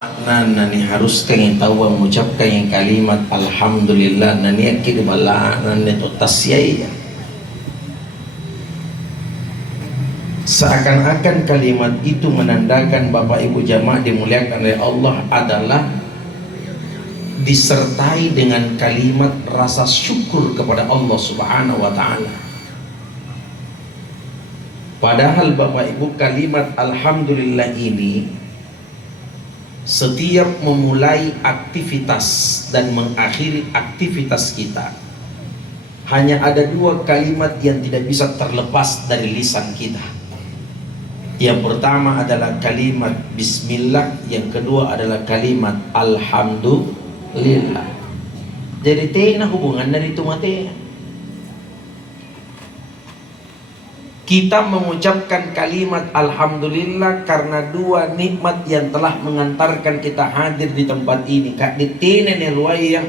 Nani harus kaya tahu mengucapkan yang kalimat alhamdulillah nani akid bala nani to tasyai. Seakan-akan kalimat itu menandakan Bapak Ibu jamaah dimuliakan oleh Allah adalah disertai dengan kalimat rasa syukur kepada Allah Subhanahu wa taala. Padahal Bapak Ibu kalimat alhamdulillah ini setiap memulai aktivitas dan mengakhiri aktivitas kita hanya ada dua kalimat yang tidak bisa terlepas dari lisan kita. Yang pertama adalah kalimat bismillah, yang kedua adalah kalimat alhamdulillah. Jadi tena hubungan dari itu mati. Kita mengucapkan kalimat alhamdulillah karena dua nikmat yang telah mengantarkan kita hadir di tempat ini. Kak ditene ruaya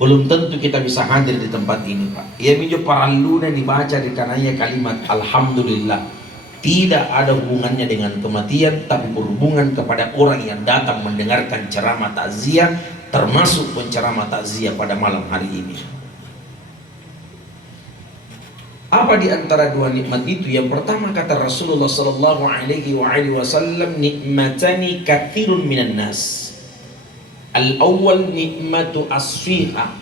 belum tentu kita bisa hadir di tempat ini, Pak. Ya minjo paraluna dibaca di kanannya kalimat alhamdulillah. Tidak ada hubungannya dengan kematian, tapi berhubungan kepada orang yang datang mendengarkan ceramah takziah, termasuk penceramah takziah pada malam hari ini. Apa di antara dua nikmat itu? Yang pertama kata Rasulullah sallallahu alaihi wasallam, nikmatani katsirun minan nas. Al-awwal nikmatu as-siha,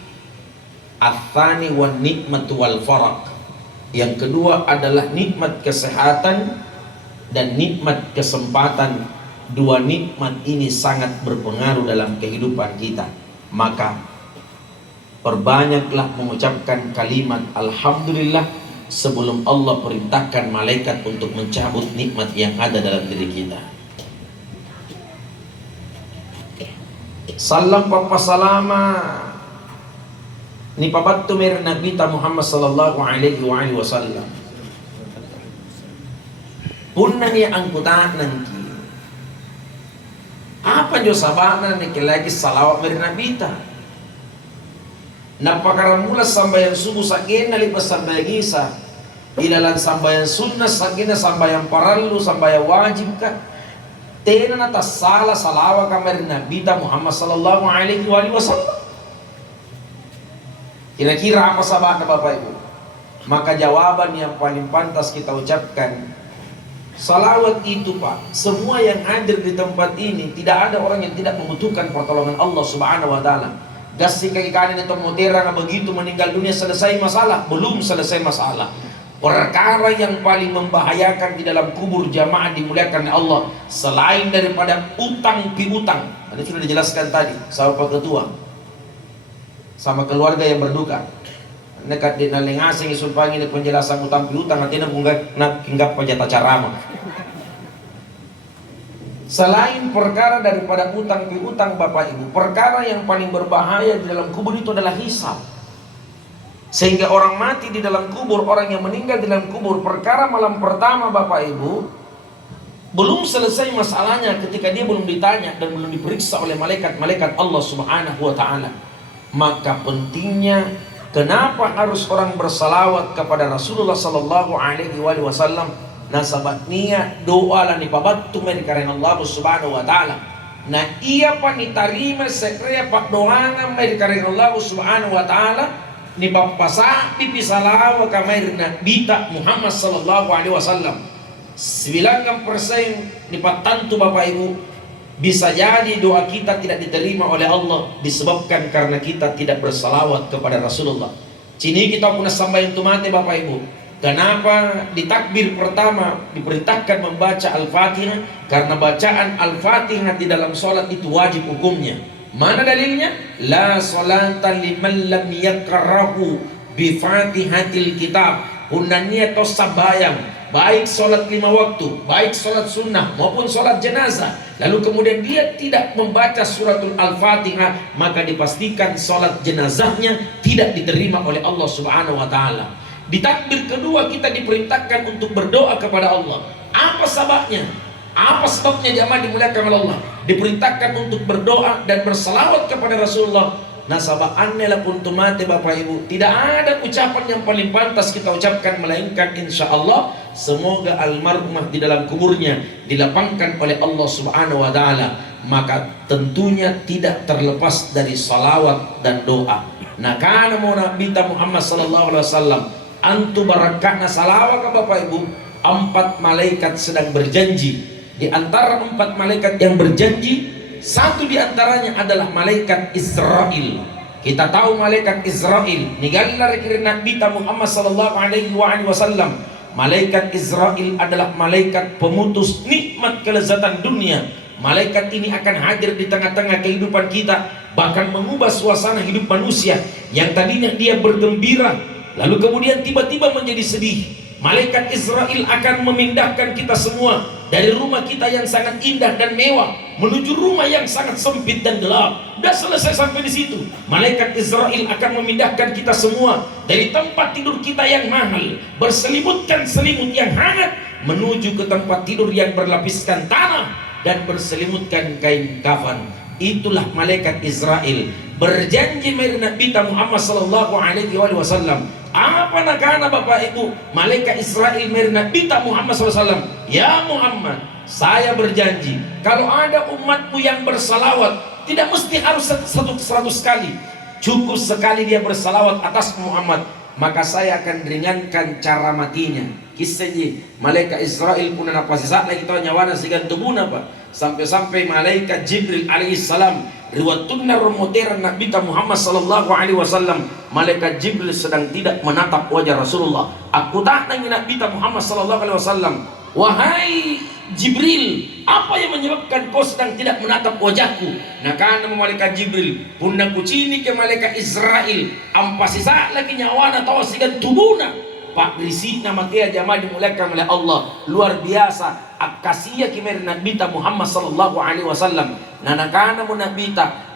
ats-tsani wan nikmatu wal faraq. Yang kedua adalah nikmat kesehatan dan nikmat kesempatan. Dua nikmat ini sangat berpengaruh dalam kehidupan kita. Maka perbanyaklah mengucapkan kalimat alhamdulillah sebelum Allah perintahkan malaikat untuk mencabut nikmat yang ada dalam diri kita. Salam papa salama ni pabattu mer Nabi Muhammad sallallahu alaihi wasallam. Punna ni angkutan nanti. Apa jo sabana ni lagi salawat mer Nabi ta? Napakaramula sambayan subuh sagena lipas sambayan isa ilalan sambayan sunnah sagena sambayan parallu sambayan wajib ka tena nata salah salawa kamar Nabi Muhammad sallallahu alaihi wasallam. Kira-kira apa sahabat Bapak Ibu? Maka jawaban yang paling pantas kita ucapkan salawat itu, Pak. Semua yang hadir di tempat ini tidak ada orang yang tidak membutuhkan pertolongan Allah Subhanahu wa taala. Gasi kaki kanan itu mutera na begitu meninggal dunia selesai masalah? Belum selesai masalah. Perkara yang paling membahayakan di dalam kubur jamaah dimuliakan Allah selain daripada utang piutang. Ini sudah dijelaskan tadi sama Pak Ketua, sama keluarga yang berduka. Nekat di nalengasing isulpangi di penjelasan utang piutang artinya nak hinggap pajata carama. Selain perkara daripada utang piutang Bapak Ibu, perkara yang paling berbahaya di dalam kubur itu adalah hisab. Sehingga orang mati di dalam kubur, orang yang meninggal di dalam kubur, perkara malam pertama Bapak Ibu belum selesai masalahnya ketika dia belum ditanya dan belum diperiksa oleh malaikat-malaikat Allah Subhanahu wa taala. Maka pentingnya kenapa harus orang bersalawat kepada Rasulullah sallallahu alaihi wasallam. Nasabat niya doa lah ni pabattu men karena Allah Subhanahu wa taala. Na iya pa ni tarima sekrea pa doana men karena Allah Subhanahu wa taala ni papasa pipisalawa ka men Nabi Muhammad sallallahu alaihi wasallam. 90% ni patantu Bapak Ibu bisa jadi doa kita tidak diterima oleh Allah disebabkan karena kita tidak bersalawat kepada Rasulullah. Cini kita punya sambayan tumate Bapak Ibu. Kenapa di takbir pertama diperintahkan membaca Al-Fatihah? Karena bacaan Al-Fatihah di dalam sholat itu wajib hukumnya. Mana dalilnya? La sholata liman lam yakrahu bi fatihatil kitab. Hundannya atau sabayang, baik sholat 5 waktu, baik sholat sunnah maupun sholat jenazah, lalu kemudian dia tidak membaca suratul Al-Fatihah, maka dipastikan sholat jenazahnya tidak diterima oleh Allah Subhanahu wa taala. Di takbir kedua kita diperintahkan untuk berdoa kepada Allah. Apa sebabnya? Apa sebabnya jamaah dimuliakan oleh Allah? Diperintahkan untuk berdoa dan bersalawat kepada Rasulullah. Nasabah anela pun tumate Bapak Ibu. Tidak ada ucapan yang paling pantas kita ucapkan melainkan insya Allah semoga almarhumah di dalam kuburnya dilapangkan oleh Allah Subhanahu wa taala. maka tentunya tidak terlepas dari salawat dan doa. Nah, karena mau Nabi Muhammad sallallahu alaihi wasallam antu barakahna salawat ke Bapak Ibu, 4 malaikat sedang berjanji. Di antara 4 malaikat yang berjanji, satu di antaranya adalah malaikat Israel. Kita tahu malaikat Israel nigallar kira Nabi Muhammad sallallahu alaihi wasallam. Malaikat Israel adalah malaikat pemutus nikmat kelezatan dunia. Malaikat ini akan hadir di tengah-tengah kehidupan kita, bahkan mengubah suasana hidup manusia yang tadinya dia bergembira, lalu kemudian tiba-tiba menjadi sedih. Malaikat Israel akan memindahkan kita semua dari rumah kita yang sangat indah dan mewah menuju rumah yang sangat sempit dan gelap. Sudah selesai sampai di situ. Malaikat Israel akan memindahkan kita semua dari tempat tidur kita yang mahal, berselimutkan selimut yang hangat, menuju ke tempat tidur yang berlapiskan tanah dan berselimutkan kain kafan. Itulah malaikat Israel berjanji dengan Nabi Muhammad sallallahu alaihi wasallam. Apa nakana Bapak Ibu? Malaikat Israel dengan Nabi Muhammad sallallahu alaihi wasallam, "Ya Muhammad, saya berjanji kalau ada umatmu yang bersalawat, tidak mesti harus 100 kali, cukup sekali dia bersalawat atas Muhammad, maka saya akan ringankan cara matinya." Kisahnya malaikat Israel pun napasi saat lagi tahu nyawana sigan tubuna Pak, sampai-sampai malaikat Jibril alaihissalam riwayatnya romoteran Nabi Muhammad sallallahu alaihi wasallam, malaikat Jibril sedang tidak menatap wajah Rasulullah. Aku tanya Nabi Muhammad sallallahu alaihi wasallam, "Wahai Jibril, apa yang menyebabkan kau sedang tidak menatap wajahku?" Nah, karena malaikat Jibril pundak kucini ke malaikat Israel ampasi saat lagi nyawana tahu sigan tubuna Pak risi nama kia jamaah dimuliakan oleh Allah. Luar biasa akasia kimer Nabi Muhammad sallallahu alaihi wasallam. Nanakana mo Nabi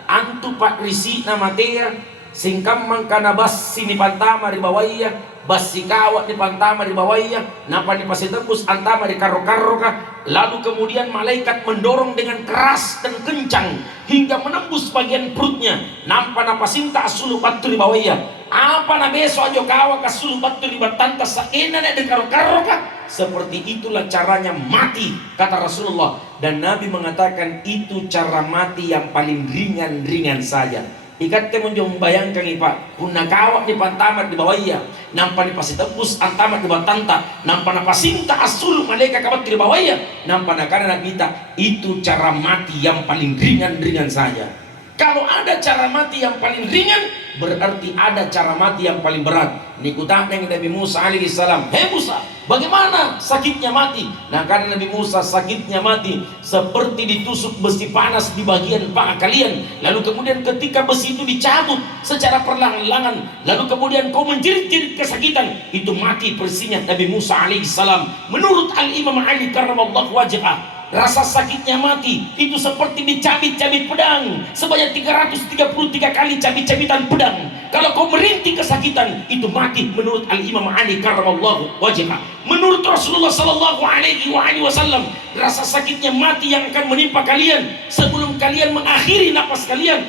antu Pak risi nama kia singkam mangkana bas sini pantama di bawahnya, bas sikawat di pantama di bawahnya, napa di pasitebus antama di karo-karo kah. Lalu kemudian malaikat mendorong dengan keras dan kencang hingga menembus bagian perutnya. Nampak napa sinta asulu batu di bawahnya. Apa na beso ajo kawa kasulu batu di batanta sa ena di karo-karo kah. Seperti itulah caranya mati, kata Rasulullah. Dan Nabi mengatakan itu cara mati yang paling ringan-ringan saja. Ikat temo jom bayangkan Pak, punna kawak di pantamat di bawahnya, nampak di pasitebus antamat di batanta, nampak na pasinta asul malaikat kabat di bawahnya, nampak na karena kita itu cara mati yang paling ringan-ringan saja. Kalau ada cara mati yang paling ringan, berarti ada cara mati yang paling berat. Nikutah dengan Nabi Musa alaihissalam, "Hei Musa, bagaimana sakitnya mati?" Nah, karena Nabi Musa sakitnya mati seperti ditusuk besi panas di bagian paha kalian. Lalu kemudian ketika besi itu dicabut secara perlahan-lahan, lalu kemudian kau menjerit-jerit kesakitan, itu mati persinya Nabi Musa alaihissalam. Menurut Al-Imam Ali karramallahu wajhah, rasa sakitnya mati itu seperti dicabit-cabit pedang sebanyak 333 kali cabit-cabitan pedang. Kalau kau merintih kesakitan, itu mati menurut Al-Imam Ali karramallahu wajhah. Menurut Rasulullah sallallahu alaihi wasallam, rasa sakitnya mati yang akan menimpa kalian sebelum kalian mengakhiri napas kalian,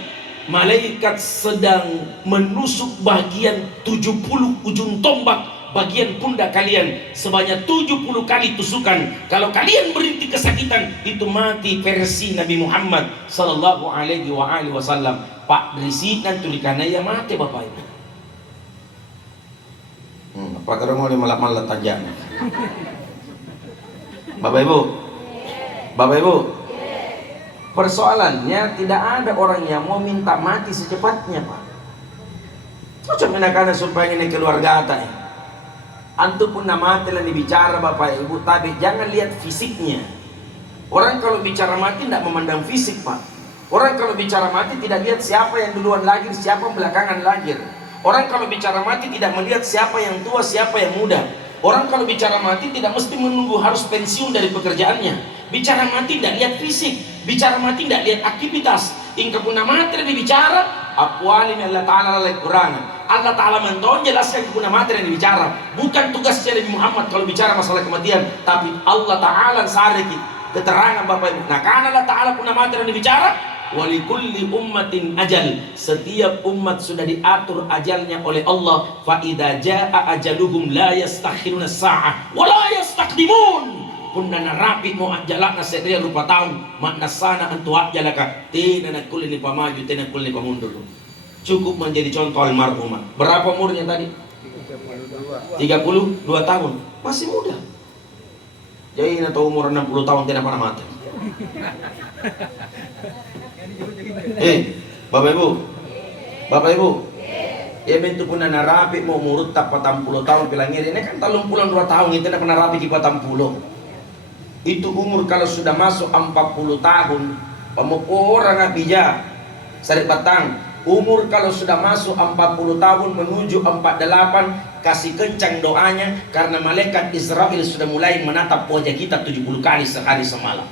malaikat sedang menusuk bagian 70 ujung tombak bagian pundak kalian sebanyak 70 kali tusukan. Kalau kalian berhenti kesakitan, itu mati versi Nabi Muhammad sallallahu alaihi wasallam. Pak berisi dan tulikannya ya mati Bapak Ibu. Apa kalau mau malah tajam. Bapak Ibu, Bapak Ibu, persoalannya tidak ada orang yang mau minta mati secepatnya Pak. Cuma karena supaya ini keluarga ya. Antum pun nama telah dibicara Bapak Ibu, tapi jangan lihat fisiknya. Orang kalau bicara mati tidak memandang fisik Pak. Orang kalau bicara mati tidak lihat siapa yang duluan lahir, siapa yang belakangan lahir. Orang kalau bicara mati tidak melihat siapa yang tua, siapa yang muda. Orang kalau bicara mati tidak mesti menunggu harus pensiun dari pekerjaannya. Bicara mati tidak lihat fisik, bicara mati tidak lihat aktivitas. Ingka pun nama telah dibicara, aqwali Allah Ta'ala oleh Quran. Allah Ta'ala mentahun jelaskan kepunah mati yang dibicara. Bukan tugas Nabi Muhammad kalau bicara masalah kematian, tapi Allah Ta'ala sariki keterangan Bapak Ibu. Nah, karena Allah Ta'ala punah mati yang dibicara, walikulli ummatin ajal, setiap umat sudah diatur ajalnya oleh Allah. Fa idza jaa ajaluhum la yastakhiruna sa'ah wa la yastaqdimun. pun na rapi mo ajala na sedya rupa taon maknasana antu ajalaka tina na kulin ni pamaju tina kulin ni pamundur. Cukup menjadi contoh almarhumah. Berapa umurnya tadi? 32 tahun. Masih muda. Jadi atau umur 60 tahun tidak pernah mati. Bapak Ibu, ya bentuk pun rapi mau murut tak 40 tahun pilangnya ini kan 32 tahun itu tidak pernah rapi ke 40. Itu umur kalau sudah masuk 40 tahun, orang bija sari batang. Umur kalau sudah masuk 40 tahun menuju 48, kasih kencang doanya karena malaikat Israel sudah mulai menatap wajah kita 70 kali sehari semalam.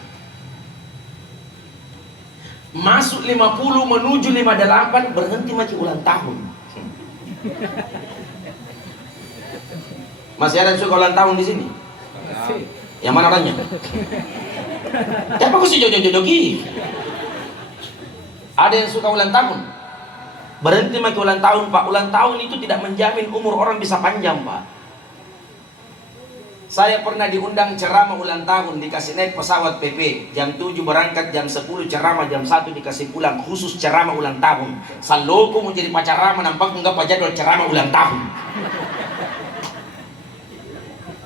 Masuk 50 menuju 58 berhenti macam ulang tahun. Masih ada yang suka ulang tahun di sini? Yang mana orangnya? Tapi aku sih jodoh-jodohi. Ada yang suka ulang tahun? Berhenti make ulang tahun, Pak. Ulang tahun itu tidak menjamin umur orang bisa panjang, Pak. Saya pernah diundang ceramah ulang tahun, dikasih naik pesawat PP jam 7 berangkat, jam 10 ceramah, jam 1 dikasih pulang, khusus ceramah ulang tahun. Saloko mau jadi pacarama, nampak enggak pak jadwal ceramah ulang tahun.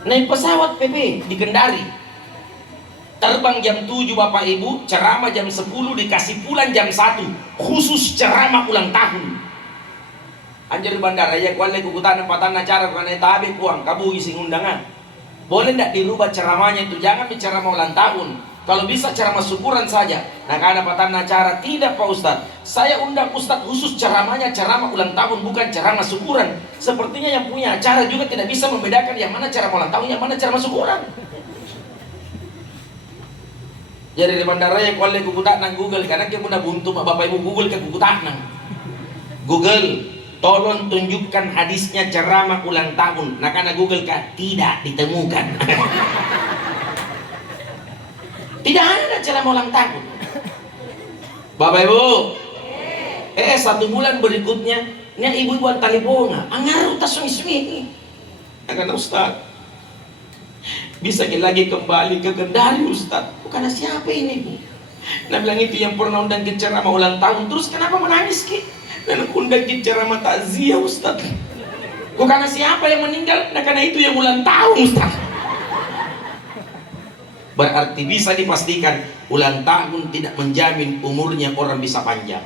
Naik pesawat PP di Kendari, terbang jam 7 Bapak Ibu, ceramah jam 10 dikasih pulang jam 1, khusus ceramah ulang tahun. Anjir bandara ya kuali kukutan empatan acara karena tabi puang kabu isi undangan. Boleh tidak dirubah ceramahnya itu, jangan bicara ulang tahun. Kalau bisa ceramah syukuran saja. Nah karena patan acara tidak Pak Ustadz. Saya undang Ustadz khusus ceramahnya ceramah ulang tahun, bukan ceramah syukuran. Sepertinya yang punya acara juga tidak bisa membedakan yang mana ceramah ulang tahun, yang mana ceramah syukuran. Jadi di bandara ya kuali kukutan nang Google karena kita punya buntu Bapak Ibu Google ke kukutan nang Google. Tolong tunjukkan hadisnya ceramah ulang tahun. Nah karena Google kan tidak ditemukan. Tidak ada ceramah ulang tahun. Bapak Ibu, 1 bulan berikutnya, ini ibu buat tali bonga, angaru tas suami-suami. Karena Ustaz, bisa lagi kembali ke Kendari Ustaz. Bukan siapa ini Bu? Nah bilang itu yang pernah undang ke ceramah ulang tahun, terus kenapa menangis Ki? Dan aku undang ke ceramah takziah Ustaz. Kok karena siapa yang meninggal? Nah karena itu yang ulang tahun Ustaz. Berarti bisa dipastikan ulang tahun tidak menjamin umurnya orang bisa panjang.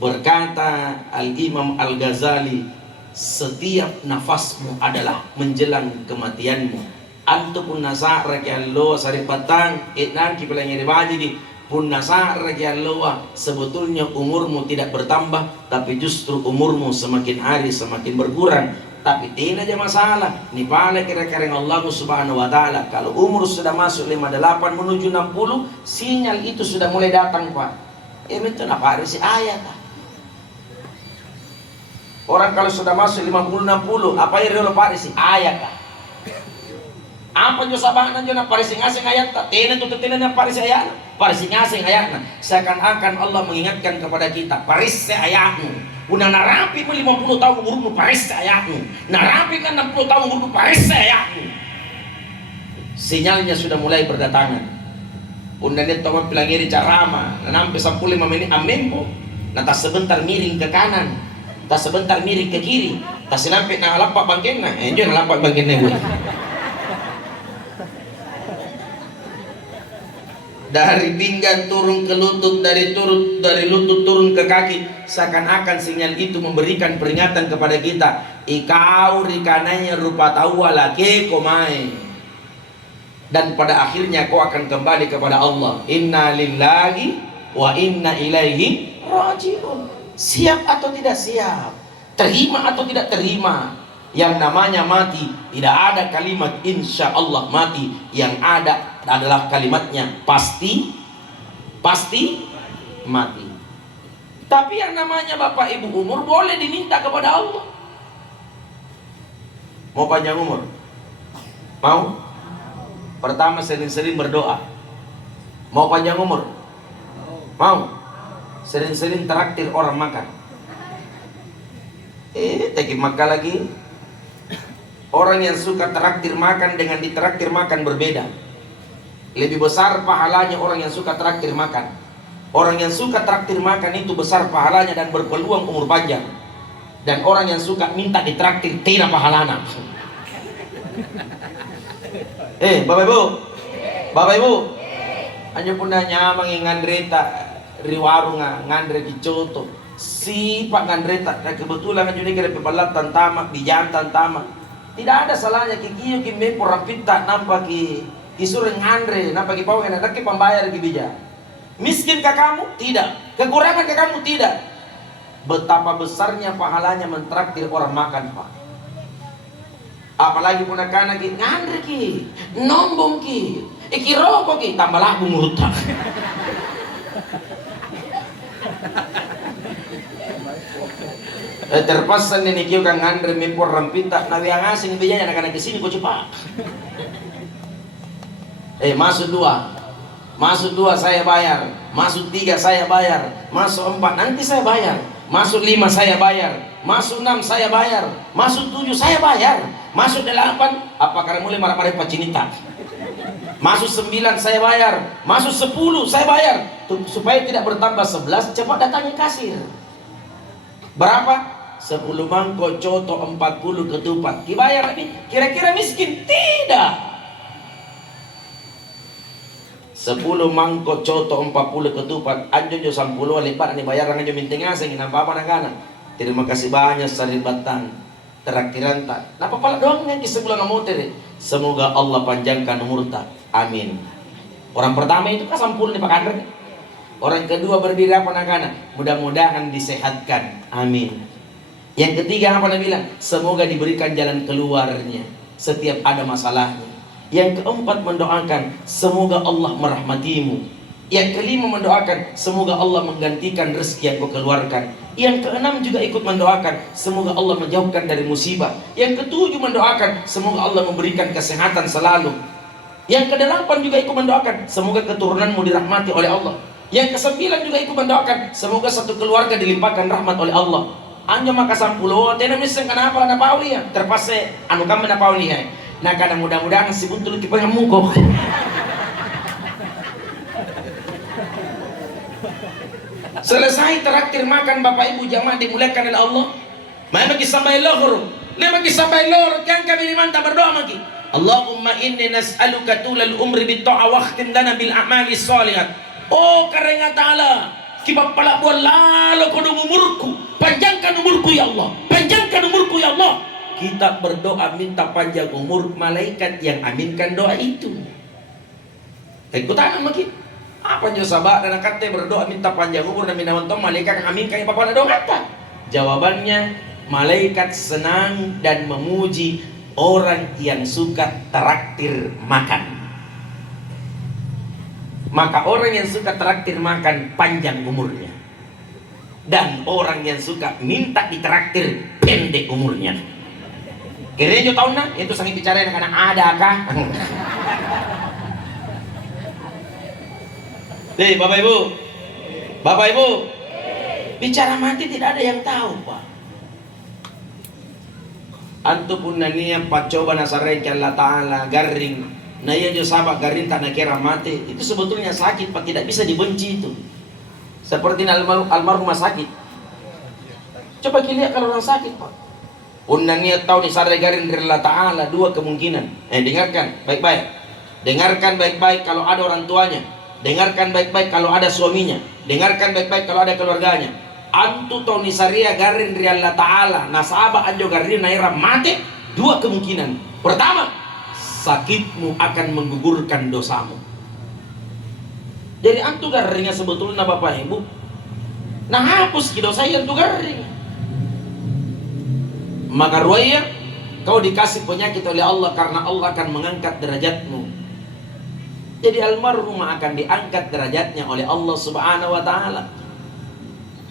Berkata Al-Imam Al-Ghazali, setiap nafasmu adalah menjelang kematianmu. Antupun nasara ki Allah sari patang itnan ki pelanya dibaji di pun nasara ki Allah, sebetulnya umurmu tidak bertambah, tapi justru umurmu semakin hari semakin berkurang. Tapi tidak aja masalah. Ini pala kira-kira Allah Subhanahu wa taala. Kalau umur sudah masuk 58 menuju 60, sinyal itu sudah mulai datang, Pak. Itu apa sih ayat? Orang kalau sudah masuk 50 60, apa yang relo Pak sih ayat? Apa jo sabahan jo na parising asing ayat ta tenen tu tenen na paris ayat parising asing ayat na seakan-akan Allah mengingatkan kepada kita paris ayatmu una narapi 50 tahun umurmu paris ayatmu narapi kan 60 tahun umurmu paris ayatmu. Sinyalnya sudah mulai berdatangan. Undannya toma pilangiri carama nampe 15 menit amempo na tas sebentar miring ke kanan tas sebentar miring ke kiri tas sampai na lapak bangkenna enjo na lapak bangkenna gue. Dari pinggang turun ke lutut, dari lutut turun ke kaki, seakan-akan sinyal itu memberikan peringatan kepada kita. Ikau rikananya rupa tawala ke komai. Dan pada akhirnya kau akan kembali kepada Allah. Inna lillahi wa inna ilaihi rajiun. Siap atau tidak siap? Terima atau tidak terima? Yang namanya mati, tidak ada kalimat insya Allah mati. Yang ada adalah kalimatnya pasti mati. Tapi yang namanya Bapak Ibu umur boleh diminta kepada Allah. Mau panjang umur? Mau? Pertama sering-sering berdoa. Mau panjang umur? Mau? Sering-sering traktir orang makan. Teki makan lagi. Orang yang suka traktir makan dengan ditraktir makan berbeda. Lebih besar pahalanya orang yang suka traktir makan. Orang yang suka traktir makan itu besar pahalanya dan berpeluang umur panjang. Dan orang yang suka minta ditraktir tidak pahalana. Bapak Ibu, Bapak Ibu, hanya pun nyamang ngandreta riwarung ngandre di coto. Si Pak ngandreta, kebetulan aja nih kira pebalatan tamak di jantan tamak. Tidak ada salahnya kikiyo kimbe porapita nampak kisur ngandre nampak kipau yang ada pembayar bija. Miskin ke kamu? Tidak. Kekurangan ke kamu? Tidak. Betapa besarnya pahalanya mentraktir orang makan, Pak. Apalagi punakana ki ngandre ki, nombong ki, iki rokok ki, tambah lagu murutak. Terpasan ini kio kang ngandre mimpor rampita, nawi yang asing bijanya anak-anak kesini kok cepat. Masuk dua saya bayar, masuk 3 saya bayar, masuk 4 nanti saya bayar, masuk 5 saya bayar, masuk 6 saya bayar, masuk 7 saya bayar, masuk 8 apa karena mulai marah-marah pacinita, masuk 9 saya bayar, masuk 10 saya bayar. Supaya tidak bertambah 11 cepat datangi kasir. Berapa? 10 mangkok coto 40 ketupat dibayar ini. Kira-kira miskin? Tidak. 10 mangkok coto 40 ketupat anjo jo 10 lepat ni bayaran anjo minting asing napa apa nakana. Terima kasih banyak salir batang terakhiran tak napa pala doang yang sebulan motor. Semoga Allah panjangkan umur tak, amin. Orang pertama itu kan 10 nih Pak Andre. Orang kedua berdiri apa nakana, mudah-mudahan disehatkan, amin. Yang ketiga apa nak bilang, semoga diberikan jalan keluarnya setiap ada masalahnya. Yang keempat mendoakan semoga Allah merahmatimu. Yang kelima mendoakan semoga Allah menggantikan rezeki yang kau keluarkan. Yang keenam juga ikut mendoakan semoga Allah menjauhkan dari musibah. Yang ketujuh mendoakan semoga Allah memberikan kesehatan selalu. Yang kedelapan juga ikut mendoakan semoga keturunanmu dirahmati oleh Allah. Yang kesembilan juga ikut mendoakan semoga satu keluarga dilimpahkan rahmat oleh Allah. Anjo maka 10 tena misen kenapa na pauli ya terpase anu kami na pauli ya. Nah kadang mudah-mudahan si buntul kipa yang muko. Selesai traktir makan Bapak Ibu jamaah dimuliakan oleh Allah. Mai maki sampai lohur. Le maki sampai lohur kan kami dimanta berdoa maki. Allahumma inni nas'aluka tulal umri bit ta'a wa khtim lana bil a'mali shalihat. Oh karena ta'ala kipa pala buat lalu kodo umurku. Panjangkan umurku ya Allah. Panjangkan umurku ya Allah. Kita berdoa minta panjang umur, malaikat yang aminkan doa itu. Ikutan makin. Apa nyo sabak dan kata berdoa minta panjang umur dan minta malaikat yang aminkan apa pada doa kata? Jawabannya malaikat senang dan memuji orang yang suka traktir makan. Maka orang yang suka traktir makan panjang umurnya. Dan orang yang suka minta ditraktir pendek umurnya. Kira-kira tahu nak itu sangat bicara dengan adakah? Bapak Ibu, Bapak Ibu, bicara mati tidak ada yang tahu Pak. Antu pun nania pacoba nasareke Allah Ta'ala garing. Nah iya jo sabak garing karena kira mati. Itu sebetulnya sakit Pak, tidak bisa dibenci itu. Seperti almarhumah sakit. Coba kita lihat kalau orang sakit Pak. Unang niat tahu nih sarai garing dari Allah Ta'ala 2 kemungkinan. Dengarkan baik-baik. Dengarkan baik-baik kalau ada orang tuanya. Dengarkan baik-baik kalau ada suaminya. Dengarkan baik-baik kalau ada keluarganya. Antu tahu nih saria garing dari Allah Ta'ala. Nasabah anjo garing naira mati 2 kemungkinan. Pertama, sakitmu akan menggugurkan dosamu. Jadi antu garingnya sebetulnya Bapak Ibu. Nah hapus dosa yang tu garing. Maka ruaya kau dikasih penyakit oleh Allah karena Allah akan mengangkat derajatmu. Jadi almarhumah akan diangkat derajatnya oleh Allah Subhanahu wa Ta'ala.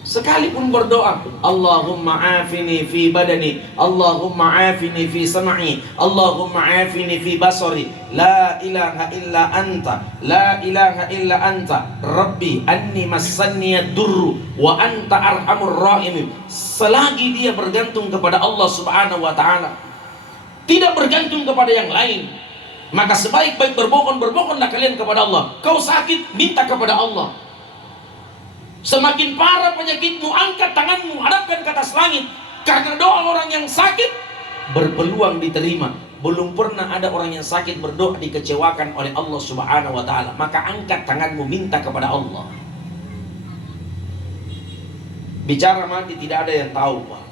Sekalipun berdoa, Allahumma afini fi badani, Allahumma afini fi sam'i, Allahumma afini fi basari, la ilaha illa anta, la ilaha illa anta, Rabbi anni massanni ad-durru wa anta arhamur rahimin. Selagi dia bergantung kepada Allah Subhanahu wa Ta'ala, tidak bergantung kepada yang lain, Maka sebaik-baik berbohong-berbohonglah kalian kepada Allah. Kau sakit, minta kepada Allah. Semakin parah penyakitmu, angkat tanganmu, hadapkan ke atas langit. Karena doa orang yang sakit berpeluang diterima. Belum pernah ada orang yang sakit berdoa dikecewakan oleh Allah Subhanahu wa ta'ala. Maka angkat tanganmu, minta kepada Allah. Bicara mati tidak ada yang tahu, Pak.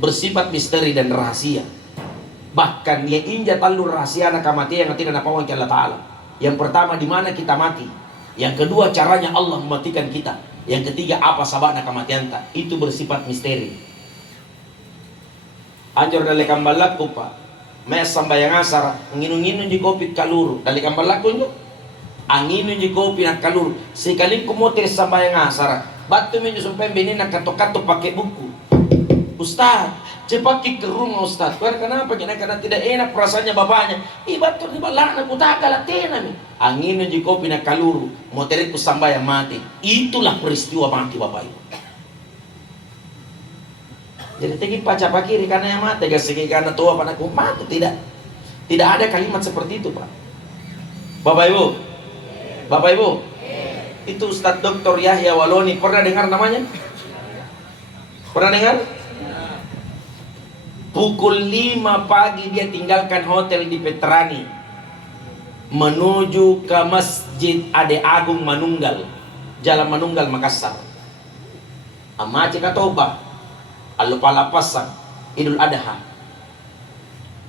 Bersifat misteri dan rahasia. Bahkan yang inja talu rahasia anak kematian yang tidak napawang ke Allah Ta'ala. Yang pertama, di mana kita mati. Yang kedua, caranya Allah mematikan kita. Yang ketiga, apa sababnya kematian tak. Itu bersifat misteri. Anjur dari kambalaku, Pak. Mes sambayang asar, nginu-nginu di kopi kaluru. Dari kambalaku itu, anginu di kopi nak kaluru. Sekali kumotir sambayang asar. Batu minju sumpah bini nak kato-kato pakai buku. Ustaz, cepat ke rumah Ustaz. Kenapa? Karena tidak enak perasaannya bapaknya. Ibatul di balak na kutaka latena mi. Angin di kopi na kaluru, moteriku sampai yang mati. Itulah peristiwa mati bapak ibu. Jadi tinggi paca pakiri karena yang mati, gasiki karena tua panaku mati. Tidak ada kalimat seperti itu, Pak. Bapak Ibu, Bapak Ibu, itu Ustaz Dr. Yahya Waloni, pernah dengar namanya? Pernah dengar? Pukul 5 pagi dia tinggalkan hotel di Petrani menuju ke Masjid Ade Agung Manunggal, Jalan Manunggal Makassar. Amace katoba alupalapasan Idul Adha.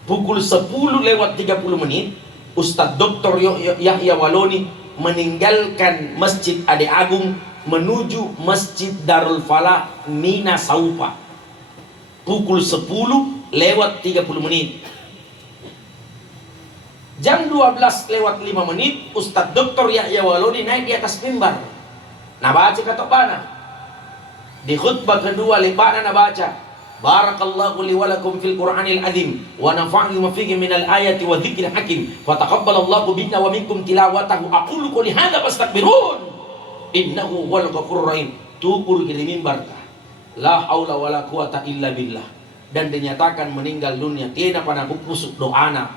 Pukul 10 lewat 30 menit Ustadz Dr. Yahya Waloni meninggalkan Masjid Ade Agung menuju Masjid Darul Falah Mina Saupa. Pukul 10 lewat 30 menit. Jam 12 lewat 5 menit Ustadz Dr. Yahya Waloni naik di atas mimbar. Nah baca kata bana. Di khutbah kedua lebana na baca, Barakallahu li wa lakum fil Qur'anil azim wa nafa'ni ma fihi minal ayati wa dzikril hakim wa taqabbalallahu minna wa minkum tilawatahu aqulu quli hadza fastaghfirun innahu huwal ghafurur rahim. Tukur di mimbar la haula wala quwata illa billah, dan dinyatakan meninggal dunia tiada pada busuk doana.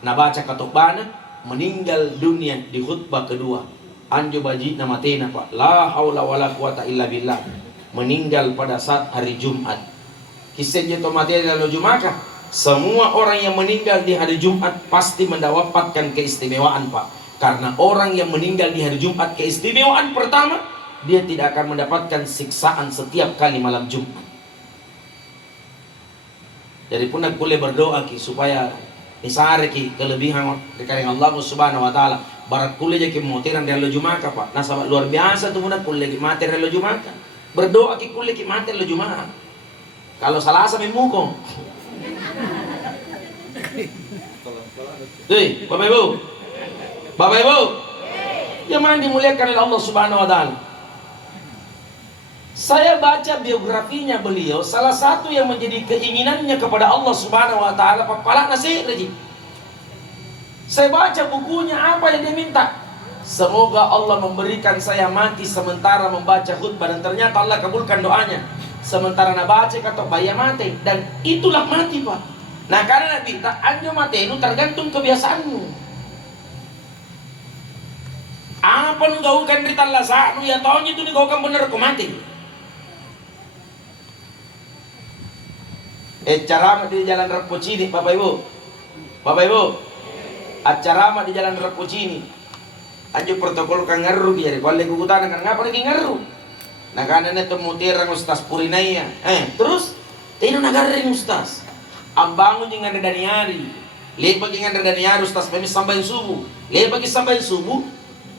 Na baca katobana meninggal dunia di khutbah kedua. Anjo baji nama tena Pak, la haula wala quwata illa billah, meninggal pada saat hari Jumat. Kisahnya to mati lalu Jumat. Semua orang yang meninggal di hari Jumat pasti mendapatkan keistimewaan, Pak. Karena orang yang meninggal di hari Jumat, keistimewaan pertama, dia tidak akan mendapatkan siksaan setiap kali malam Jumat. Jadi pun aku boleh berdoa ki supaya isare ki kelebihan dari Allah Subhanahu wa taala. Barat kuliah ki motiran dari Jumat, Pak. Nah, sahabat luar biasa tuh mudah kuliah ki mati dari Jumat. Berdoa ki kuliah ki mati dari Jumat. Kalau salah sampai mukong. Hei, Bapak Ibu. Bapak Ibu. Yang mana dimuliakan oleh Allah Subhanahu wa taala. Saya baca biografinya beliau, salah satu yang menjadi keinginannya kepada Allah Subhanahu wa taala papalak nasi lagi. Saya baca bukunya, apa yang dia minta? Semoga Allah memberikan saya mati sementara membaca khutbah, dan ternyata Allah kabulkan doanya. Sementara nak baca kata bayar mati, dan itulah mati, Pak. Nah, karena Nabi tak anjo mati itu tergantung kebiasaanmu. Apa nu kau kan cerita lasa, nu ya tahun itu nih kau kan bener kau mati. Acara di Jalan Rapocini, Bapak Ibu. Bapak Ibu. Acara di Jalan Rapocini. Anjo protokol kan ngaruh biar kalau lagi kutan kan ngapa lagi ngaruh. Nah karena itu mutirang Ustaz Purinaya. Terus tino nagaring Ustaz. Ambangun jangan ada daniari. Lepas jangan ada daniari Ustaz kami sampai subuh. Lepas sampai subuh.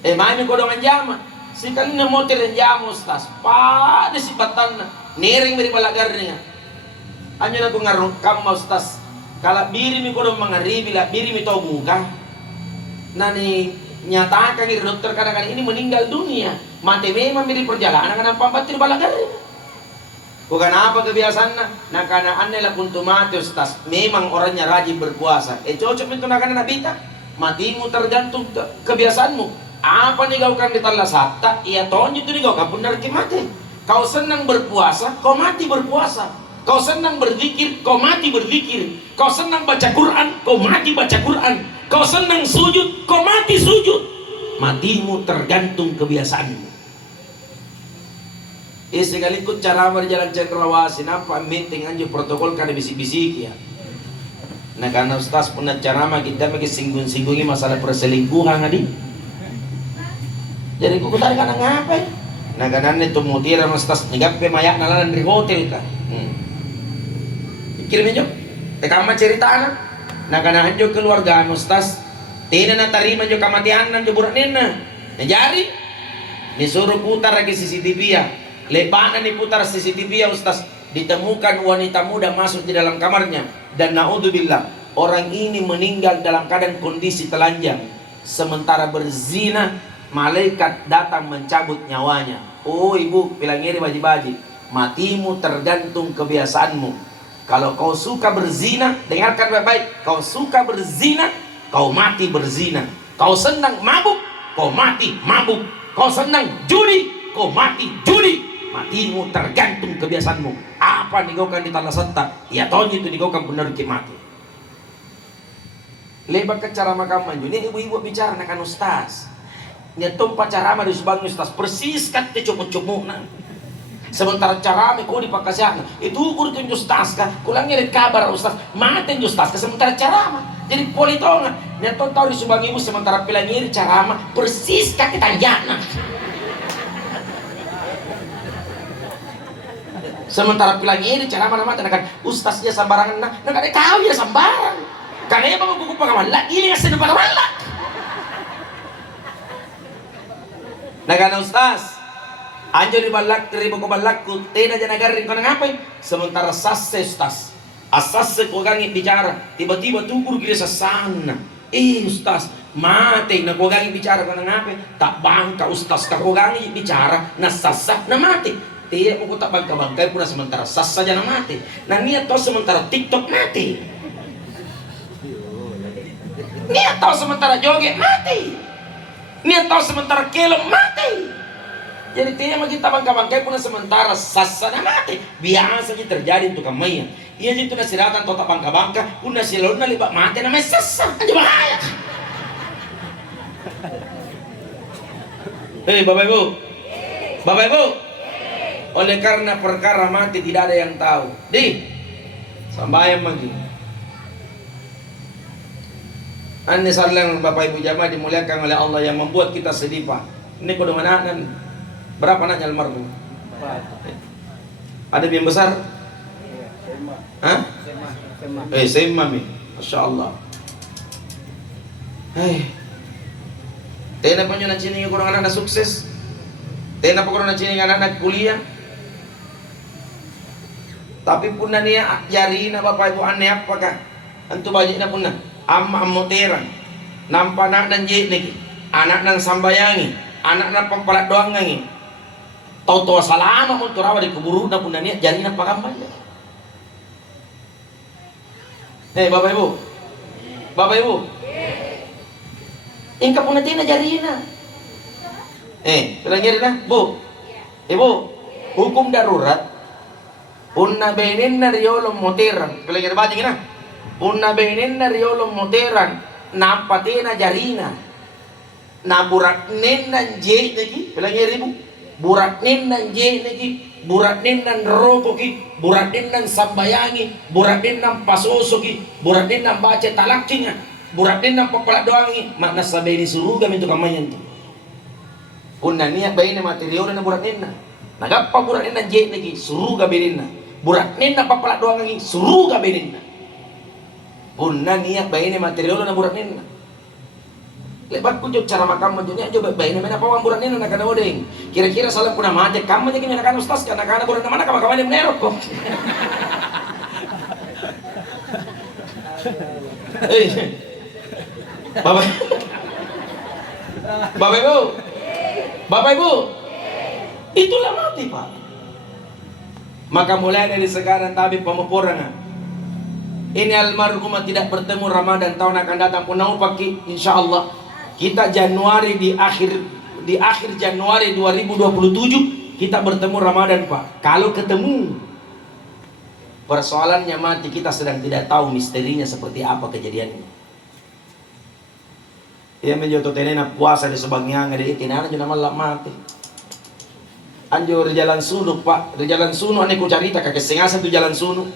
Mami kodongan jama. Sekali na motir yang jama Ustaz. Pada sifatan nering dari balagaringnya. Anjo na tu ngaruh kamu Ustaz. Kalau biri mi kodong mangaribi lah biri mi tau buka. Nani nyatakan ini dokter kadang-kadang ini meninggal dunia. Mati memang di perjalanan karena pampat di balagaring. Bukan apa kebiasaannya. Nah karena anda lah untuk mati Ustaz. Memang orangnya rajin berpuasa. Cocok itu nak karena nabita. Matimu tergantung kebiasaanmu. Apa nih kau kan ditala sabta? Iya tonjuk itu nih kau kan benar mati. Kau senang berpuasa, kau mati berpuasa. Kau senang berzikir, kau mati berzikir. Kau senang baca Quran, kau mati baca Quran. Kau senang sujud, kau mati sujud. Matimu tergantung kebiasaanmu. Sekali ikut ceramah di Jalan Cendrawasih, nampak meeting anjir protokol karena bisik-bisik ya. Nah karena Ustaz pernah ceramah kita bagi singgung-singgungi masalah perselingkuhan adik. Jadi aku tadi kan ngapain? Nah karena itu mutiara Ustaz nyegap mayak nalan di hotel kah? Kirim aja. Tekama cerita anak. Nah karena anjo keluarga Ustaz, tidak nak terima jo kematian anjo burak nena. Nah jari disuruh putar lagi CCTV ya. Lebanan diputar CCTV ya Ustaz, ditemukan wanita muda masuk di dalam kamarnya dan naudzubillah orang ini meninggal dalam keadaan kondisi telanjang sementara berzina. Malaikat datang mencabut nyawanya. Oh ibu bilang ini baji-baji, matimu tergantung kebiasaanmu. Kalau kau suka berzina, dengarkan baik-baik, kau suka berzina, kau mati berzina. Kau senang mabuk, kau mati mabuk. Kau senang judi, kau mati judi. Matimu tergantung kebiasaanmu. Apa nigokan di tanah sentak, ya tonya itu nigokan benar ke mati. Lebar ke cara makam manju. Ini ibu-ibu bicara dengan Ustaz. Ini tempat ceramah di sebagai Ustaz persis kan cukup-cukup nah. Sementara ceramah kau dipakasnya itu ukur ke Ustaz kan. Kulangnya ada kabar Ustaz mati Ustaz sementara ceramah. Jadi politongan. Ini tahu di sebagai ibu sementara pilihnya ceramah persis kan ditanya. Sementara pilihnya ini ceramah nama kan Ustaznya sembarangan nah kan kau ya sembarang. Karena ya bapak buku pengamal ini ngasih depan walak. Nah karena Ustaz anjo di balak ribu ko balakku tidak aja nagarin kau ngapain sementara sasse Ustaz asase ko gangi bicara tiba-tiba tukur gila sasana Ustaz mati na ko gangi bicara kau ngapain tak bangka Ustaz ka ko gangi bicara na sasa na mati tidak mau tak bangka-bangkai pun sementara sasa saja na mati nah niat tau sementara TikTok mati niat tau sementara joget mati niat tahu sementara kelom mati. Jadi tidak kita bangka-bangkai pun sementara sasana mati. Biasanya terjadi untuk kamaya. Ia itu nasiratan atau tak bangka-bangka pun nasilon nalibak mati namanya sasa. Aja bahaya. Bapak Ibu. Bapak Ibu. Oleh karena perkara mati tidak ada yang tahu. Sambayang lagi. Ane saling Bapak Ibu jamaah dimuliakan oleh Allah yang membuat kita sedih Pak. Ini kode mana nan? Berapa anaknya almarhum? Ada yang besar? Hah? SMA mi. Masya Allah. Tena pa nyo na chining kurang anak na sukses. Tena pa kurang na chining anak na kuliah. Tapi pun na niya yari na Bapak Ibu ane apa ka? Antu banyak na pun na. Amma moteran nampak anak dan jahit lagi anak dan sambayangi anak dan pempalat doang ngangi tahu-tahu salama untuk rawa di keburu dan pun niat jari nak pakampan Bapak Ibu ingkap pun nanti na jari na bilang jari na Bu Ibu hukum darurat punna benin na riolong moteran bilang jari bajing na punna benin na riolong moteran nampatina jarina na buratnin nan je lagi bilangnya ribu buratnin nan je lagi buratnin nan roko ki buratnin nan sambayangi buratnin nan pasoso ki buratnin nan baca talakkinya buratnin nan papalak doangi makna sabeni suruga mintu kamanyan tu punna niat bayina material na buratnin na nagappa buratnin nan je lagi suruga benin na buratnin nan papalak doangi suruga benin na punna niat bayine material na burat nina lebat ku cara makam majunya coba bayine mana pawang burat nina na kana odeng kira-kira salah kuna mate kam aja gimana kan Ustaz kana burat mana kam kamane menerok kok Bapak Ibu itulah mati Pak maka mulai dari sekarang tabi pemupurangan ini almarhumah tidak bertemu Ramadan tahun akan datang pun pagi insyaallah kita Januari di akhir Januari 2027 kita bertemu Ramadan Pak. Kalau ketemu persoalannya mati kita sedang tidak tahu misterinya seperti apa kejadiannya. Iya menjoto tenena puasa di sebagian ada itinana juga malam mati. Anjo di jalan sunu pak, di jalan sunu ane ku carita kakek sengaja tu jalan sunu.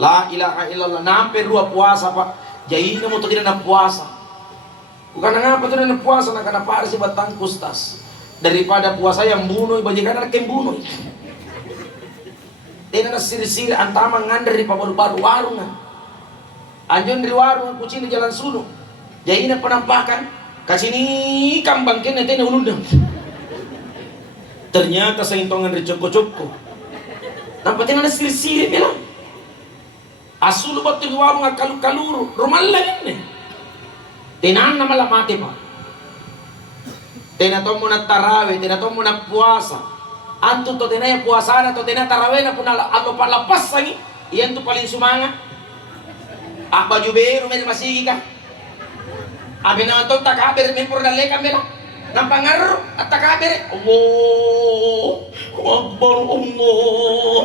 La ilaha illallah nampe dua puasa pak. Jadi mau tu tidak nak puasa. Bukan ngapa tu tidak puasa nak kena parsi batang kustas. Daripada puasa yang bunuh bajikan anak yang bunuh. Tenena siri-siri antama ngandar di pabaru-baru warung. Anjo di warung kucing di jalan sunu. Jadi ini penampakan kasini kambang kena tena ulundang. Ternyata seintongan dari coko-coko. Nampatin ada siri-siri bilang. Asul batul warung kalu-kaluru rumah lain nih. Tenan nama lah mati pak. Tena tomo na tarawih, tena tomo na puasa. Antu to tena ya puasa na to tena tarawih na puna alo palapas sangi. Iyan tu paling sumanga. Baju biru masih ka. Abi na to takaber mi pur dalle kamera. Nampangar at takaber. Allahu Akbar Allah.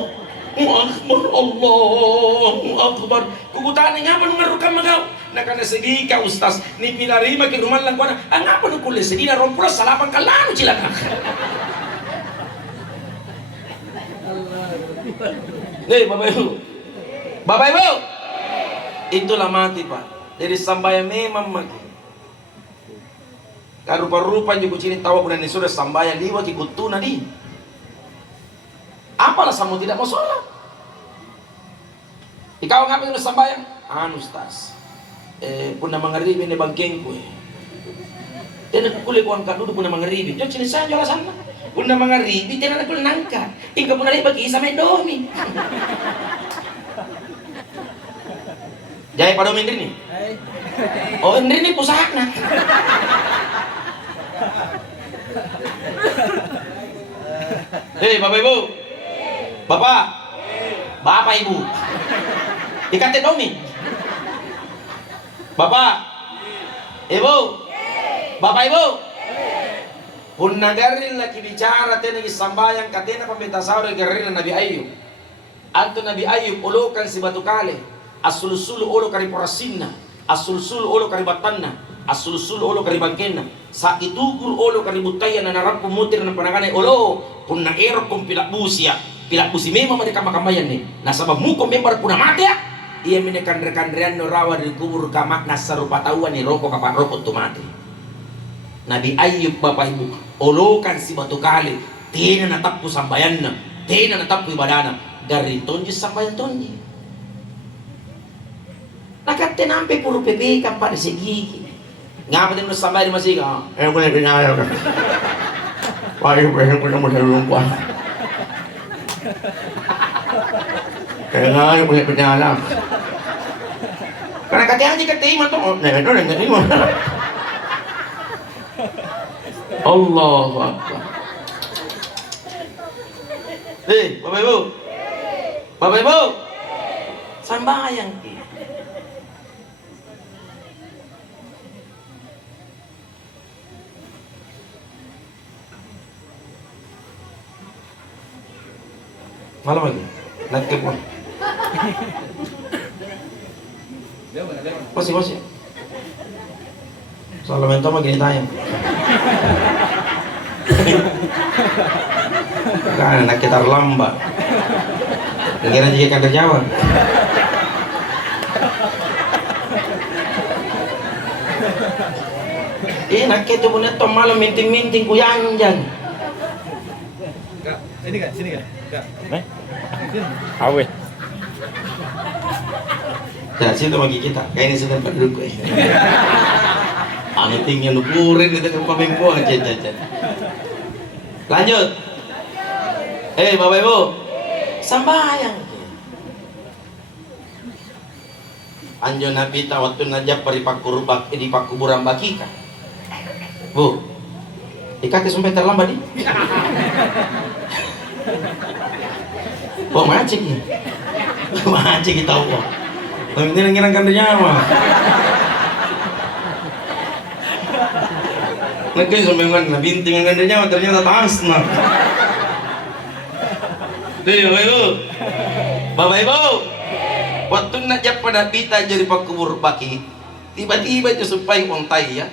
Akbar Allahu Akbar. Kukutani nga man ngaru ka magaw. Nakana segi ka ustaz ni pinarima ki rumal lang kuana. Ang nga man kulle segi na rompura salapan kalano sila ka. Nih Bapak Ibu. Bapak Ibu. Itulah mati pak. Dari sambayan memang mati. Rupa-rupa juga cini tawa bulan ini sudah sambayan liwa kikutuna di. Apalah kamu tidak mau sholat? Ikaw ngapain udah sambayan? Anu ustaz. Puna mangaribi ni bangkengku. Tena kukuli ko ang kadudo puna mangaribi. Diyo cini sa jola sana. Puna mangaribi tena nakul nangka. Ika puna rin bagi isa may domi. Jaya pa domi rin ni. Oh rin ni pusak na. Hei Bapak Ibu. Bapak. Bapak Ibu. Ikatin domi. Bapak. Ibu. Bapak Ibu. Kung nagaril na kibicara tena isambayang katena pamita sauri garil na Nabi Ayub. Anto Nabi Ayub ulukan si batukale. Asul-sul ulo kari porasinna. Asul-sul ulo kari batanna. Asul-sul ulo kari bangkena. Sa itugur ulo kari butaya na narap pumutir na panagane ulo. Kung naero kung pilakbusi memang mereka makamayan nih. Nasa mamuko member puna mati ya. Ia menekan-rekan no rawa di kubur kamak nasarupa tahuan ni rokok kapan rokok tu mati. Nabi Ayub Bapak Ibu ulukan si batu kali. Tina natapku sambayan na. Tina natapku ibadana. Dari tonji sambayan tonji. Nakatin nampi puro pepe kapal di segi. Ngapa din mo sambayan masih ka? Ko na pinaya ka. Payo ko na mo sa lumpa. Kaya nga yung pinala. Karena katihan di katiman to. Nagano mo. Allahu Akbar. Bapak Ibu. Bapak Ibu. Sambayang ki. Malam lagi. Nanti pun. Masih. Soal mentor mah gini tayang. Kan anak kita lambat. Kira juga kada Jawa. Nak kita punya tom malam minting-minting kuyangjang. Kak, sini kak. Awe. Nah, situ bagi kita. Kayak ini sedang penduduk. Anu tinggi nukurin itu ke pemimpuan aja. Lanjut. Bapak Ibu. Sambayang. Anjo Nabi waktu najab di pakuburan bakika. Bu. Ikatnya sampai terlambat nih. Oh macik ya? Macik kita Allah. Tapi ini ngirang nyawa. Nagkaya sampai na binting ang nyawa ternyata taas na. Bapak Ibu. Bapak Ibu. Waktu najak pada pita jadi pakubur baki. Tiba-tiba itu supaya untai ya.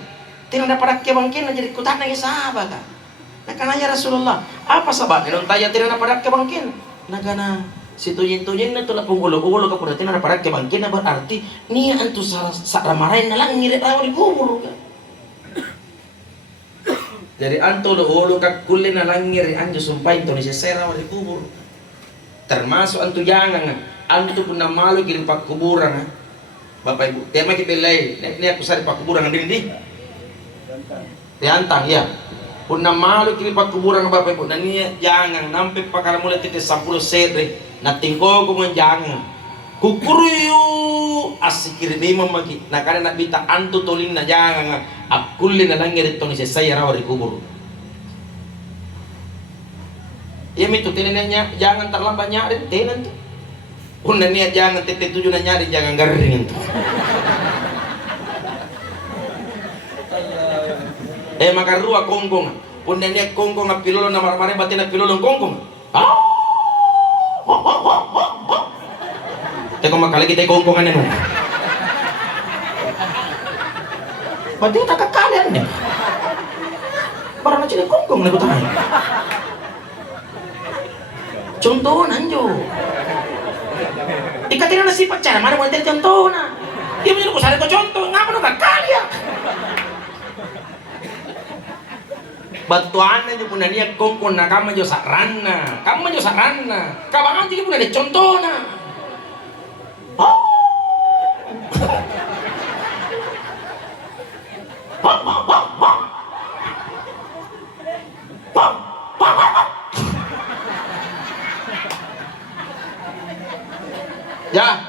Tidak dapat kebangkitan jadi kutana ya sahabat kan. Nah karena Rasulullah, apa sebabnya untai ya tidak dapat kebangkitan? Nah karena situjin-tujin na tulad kung ulo-ulo ka punatin na parang kebangkitan berarti niya antu sa ramarain na lang ngirit raw ni kubur ka. Jadi antu ulo ka kulin na lang ngiri anjo sumpay to ni sera wa di kubur. Termasuk antu jangan antu pun na malu kirim pak kuburan ha. Bapak Ibu, tema kipilay, ini aku sari pak kuburan din di. Tiantang ya. Pun na malu kirim pak kuburan Bapak Ibu, na niya jangan nampi pakala mula titi 10 sere na tingko ko mo jangan. Kukuruyo asikir di mamagi na kada na bita antu tolin na jangan akulin na lang ngirit to ni saya raw di kubur. Iya mito tinennya jangan terlambat nyari tenan tuh. Unda niat jangan titik tujuh na nyari jangan garing tuh. Maka ruah kongkong. Unda niat kongkong apilolo na marmare batin apilolo kongkong. Teko makali kita kongkongan anu. Batin tak kalian nih. Barang na cini kongkong na kutay. Contoh nanjo. Ikatin na si pacar, mana mau contoh na. Dia punya kusari ko contoh, ngapa no kakali ya? Batuan na pun niya kongkong na kamu jo sarana, kabangan juga pun ada contoh na. Ya,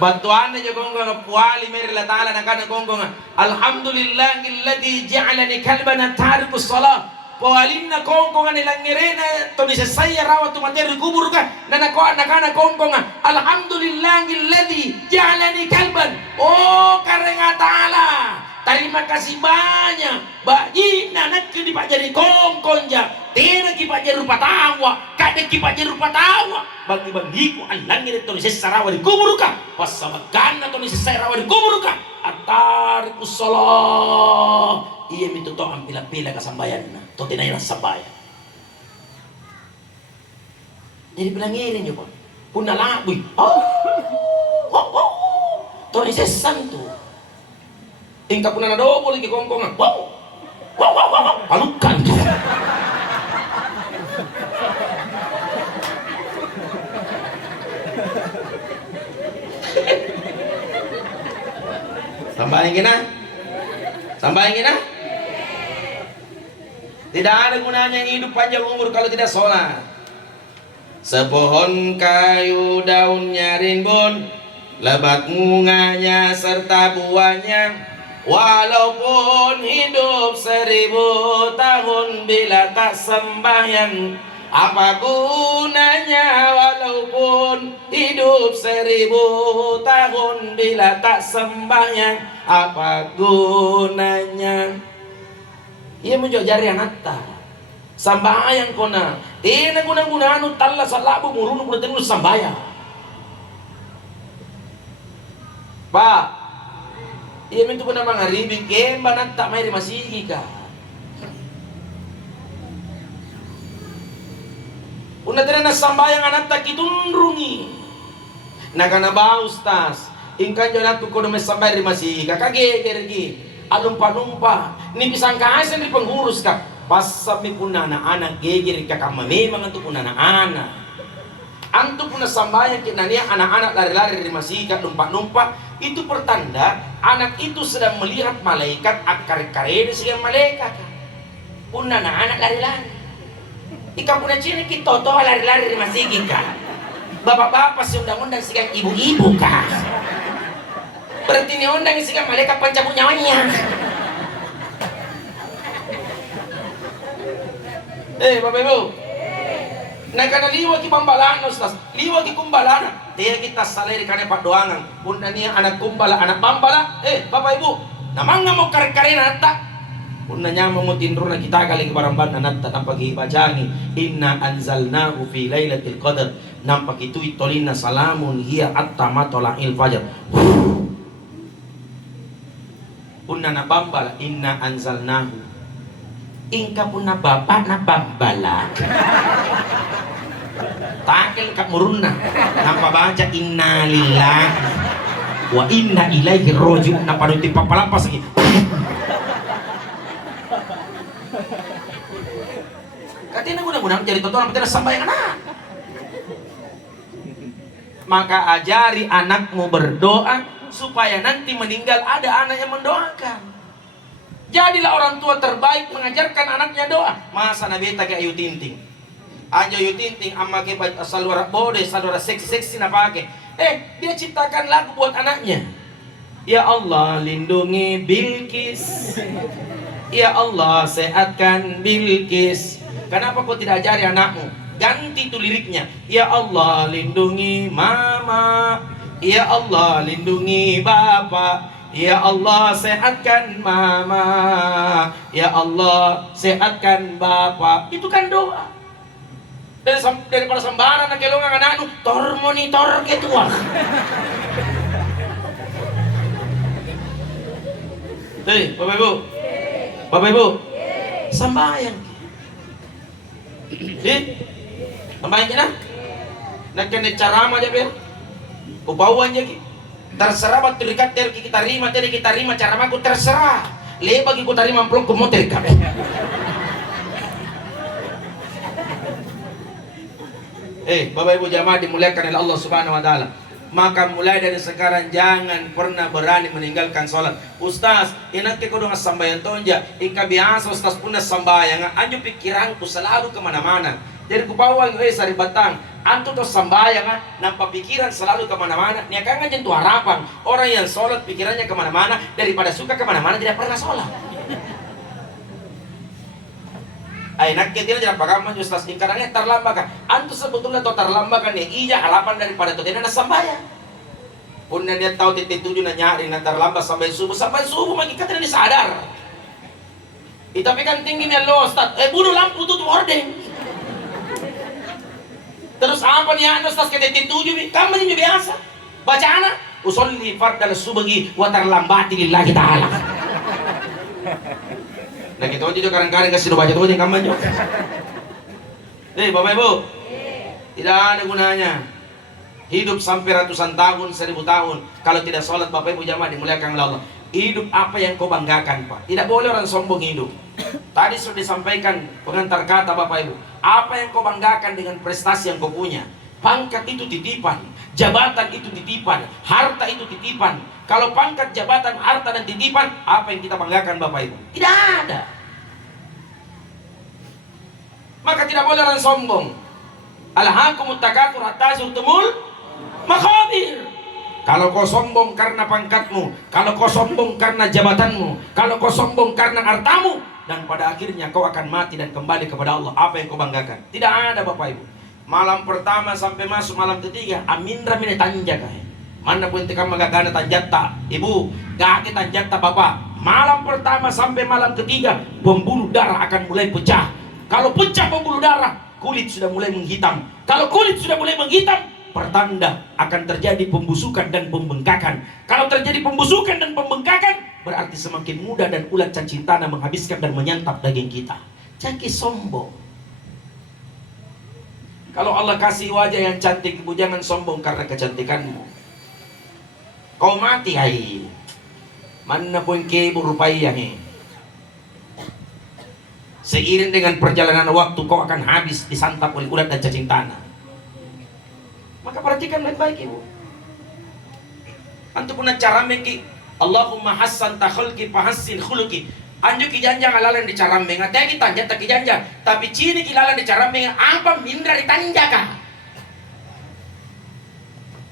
bantuan aja gonggong puali meri la taala nakana gonggong alhamdulillahilladzi ja'alani kalban tarikus shalah pualinna gonggong ni langirena to ni saya rawat tu materi kubur kan nana ko nakana gonggong alhamdulillahilladzi ja'alani kalban oh karena taala terima kasih banyak bagi nanak di pak jadi kongkong ja tidak ki pak jadi rupa tawa kadek ki pak jadi rupa tawa bagi-bagiku Allah ngirit to ni sarawa di kubur ka pasamagan to ni sarawa di kubur ka atarikus shalah iya mintu to ampila-pila kasambayan na to tinay na sambayan jadi bilangirin nyo po punalaboy to ni santo ingka pun na double lagi kongkongan. Wow. Palukan tuh. Sambahin kita. Tidak ada gunanya hidup panjang umur kalau tidak sholat. Sepohon kayu daunnya rimbun, lebat bunganya serta buahnya. Walaupun hidup 1000 tahun bila tak sembahyang, apa gunanya? Walaupun hidup 1000 tahun bila tak sembahyang, apa gunanya? Ia menjual jari anatta sambayang kona tina guna-guna anu talla salabu murunu bertemu sambayang Pak. Iya mintu pun namang haribig kemba nagta may masigi ka. Una tira na sambayang ananta kitundrungi. Naganabaus tas. Ingkan jo natu kono may sambay masigi ka kagegergi. Alumpa-lumpa. Ni pisang kaasan di penghurus ka. Pasab mi punana anak geger ka kama memang antu punana anak. Antu pun sambayang kinania anak-anak lari-lari di masigi ka numpa-numpa. Itu pertanda anak itu sedang melihat malaikat akar-karene siang malaikat. Puna na anak lari-lari. Ikaw puna cina kita to lari-lari di masjid ka. Bapak-bapak si undang-undang siang ibu-ibu ka. Berarti ni undang siang malaikat pancabut nyawanya. Bapak Ibu. Nagkana liwa ki pambalaan Ustaz. Liwa ki kumbalana. Dia kita saleri kane pak doangan. Bunda niya anak kumbala, anak bambala. Bapak Ibu, namang nga mo kare-kare na natta. Bunda niya mo tindro na kita galing barangban na natta ng pag-ibajangi. Inna anzalnahu fi laylatil qadr. Nang pakitu'y tolin na salamun hiya at tamatola'il fajar. Punna na bambala, inna anzalnahu. Ingka punna bapak na bambala. Takel kak murunna. Nampa baca inna lillahi wa inna ilaihi raji'un. Nampa nuti papalampas lagi. Katanya guna-guna jadi tontonan penting sampai anak. Maka ajari anakmu berdoa supaya nanti meninggal ada anak yang mendoakan. Jadilah orang tua terbaik mengajarkan anaknya doa. Masa Nabi tak Ayu Tinting. Ayu Tinting amma ke salwara bode, salwara seksi-seksi na pakai. Dia ciptakan lagu buat anaknya. Ya Allah lindungi Bilqis. Ya Allah sehatkan Bilqis. Kenapa kau tidak ajari anakmu? Ganti tuh liriknya. Ya Allah lindungi mama. Ya Allah lindungi bapak. Ya Allah sehatkan mama. Ya Allah sehatkan bapak. Itu kan doa. Daripada sembarangan na kelongan anakmu tor monitor ketua. Bapak Ibu. Bapak Ibu. Sembahyang. Sampai na nak kena carama aja ber ubawan aja terserah buat terikat kita terima carama ku terserah le bagi ku terima amplop ku mau terikat. Bapak Ibu jamaah dimuliakan oleh Allah Subhanahu wa taala. Maka mulai dari sekarang jangan pernah berani meninggalkan sholat. Ustaz, enak ke kodong sambayan tonja. Ika biasa ustaz punna sambayan. Anjo pikiranku selalu kemana-mana. Jadi ku bawa sari batang. Antu to sambayan, nampak pikiran selalu kemana-mana. Nia kan jentuh harapan. Orang yang sholat pikirannya kemana-mana daripada suka kemana-mana tidak pernah sholat. Enak ke tidak pagaman ustaz. Karena terlambat kan. Antu sebetulnya to terlambat kan ya. Ija harapan daripada to tidak sambayan. Pun dia tahu titik tujuh na nyari na terlambat sampai subuh lagi katanya disadar. Tapi kan tinggi nih lo ustaz. Bunuh lampu tutup hordeng. Terus apa nih anu ustaz ke titik tujuh nih? Kamu ini biasa. Baca anak. Usolli fardal subuhi wa terlambati lillahi ta'ala. Nah kita aja kadang-kadang kasih baca tuh yang kamu aja. Bapak Ibu. Tidak ada gunanya hidup sampai ratusan tahun, 1000 tahun kalau tidak sholat. Bapak Ibu jamaah dimuliakan oleh Allah. Hidup apa yang kau banggakan Pak? Tidak boleh orang sombong hidup. Tadi sudah disampaikan pengantar kata Bapak Ibu. Apa yang kau banggakan dengan prestasi yang kau punya? Pangkat itu titipan, jabatan itu titipan, harta itu titipan. Kalau pangkat, jabatan, harta dan titipan, apa yang kita banggakan Bapak Ibu? Tidak ada. Maka tidak boleh orang sombong. Alhaakumut takatsur hatta zurtumul maqabir. Kalau kau sombong karena pangkatmu, kalau kau sombong karena jabatanmu, kalau kau sombong karena hartamu, dan pada akhirnya kau akan mati dan kembali kepada Allah. Apa yang kau banggakan? Tidak ada Bapak Ibu. Malam pertama sampai masuk malam ketiga, aminra mine tanjaka. Mana pun tekam magagana tanjatta, ibu, gak tanjatta bapak. Malam pertama sampai malam ketiga, pembuluh darah akan mulai pecah. Kalau pecah pembuluh darah, kulit sudah mulai menghitam. Kalau kulit sudah mulai menghitam, pertanda akan terjadi pembusukan dan pembengkakan. Kalau terjadi pembusukan dan pembengkakan, berarti semakin mudah dan ulat cacing tanah menghabiskan dan menyantap daging kita. Jangan sombong. Kalau Allah kasih wajah yang cantik, ibu jangan sombong karena kecantikanmu. Kau mati hai. Mana pun ke rupanya he. Seiring dengan perjalanan waktu kau akan habis disantap oleh ulat dan cacing tanah. Maka perhatikan baik-baik ibu. Antu punya cara meki Allahumma hassan takhulki fahassin khuluki. Anju kijanjang alalan di carambe ngatai kita tanja tak kijanjang tapi cini kilalan di carambe apa mindra di tanjaka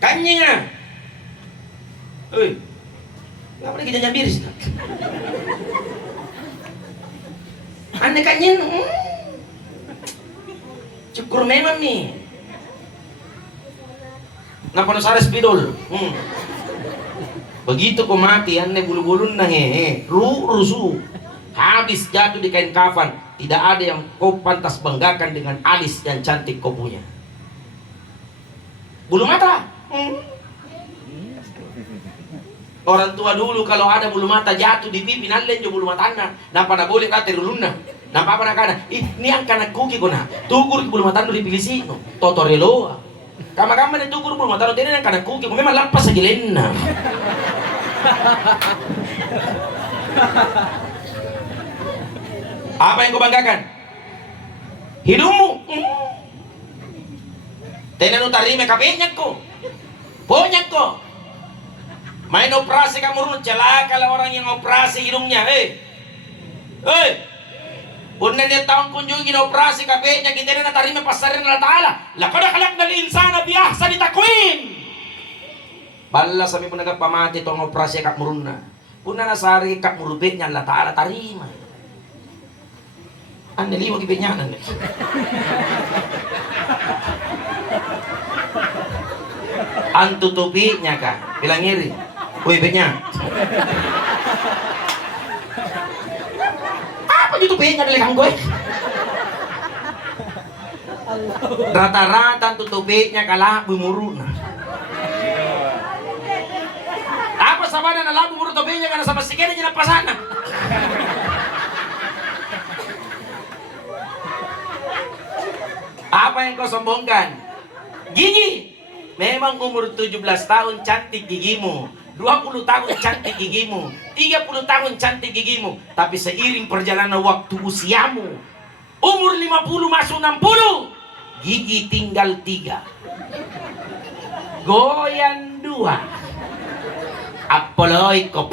kanyinga nggak boleh kijanjang biris ane kanyin cukur memang nih ngapa nusares spidol begitu kau mati ane bulu-bulun nah rusuh habis jatuh di kain kafan. Tidak ada yang kau pantas banggakan dengan alis dan cantik kau punya. Bulu mata Orang tua dulu kalau ada bulu mata jatuh di pipi, nalen jo bulu mata na, napa na boleh kate rulunna. Napa apa nakana? Ini ang kanak kuki ko na. Tugur bulu mata no di pilisino. Totoreloa. Kama-kama na tugur bulu mata no tinin ang kanak kuki ko. Memang lapas sa gilenna. Apa yang kau banggakan? Hidungmu. Tenan utarime kapinyak ko. Ponyak ko. Main operasi kamu runut, celaka lah orang yang operasi hidungnya. Bunan dia tahun kunjungin operasi kapinyak kita na tarime pasarin Allah Ta'ala. Laqad khalaqnal insana bi ahsani taqwim. Balla sami pun nagapamati tong operasi kak murunna. Puna nasari kak murubenya Allah Ta'ala tarima. Ane liwa kipenyanan. Antutupinya kak, bilang ngiri. Woi beknya. Apa tutupinya dari kang gue? Rata-rata tutupinya kalah bumuruna. Apa sabana na labu muru tutupinya karena sama sikene jina pasana. Apa yang kau sombongkan? Gigi. Memang umur 17 tahun cantik gigimu, 20 tahun cantik gigimu, 30 tahun cantik gigimu. Tapi seiring perjalanan waktu usiamu, umur 50 masuk 60, gigi tinggal 3, goyang 2, apaloi kop.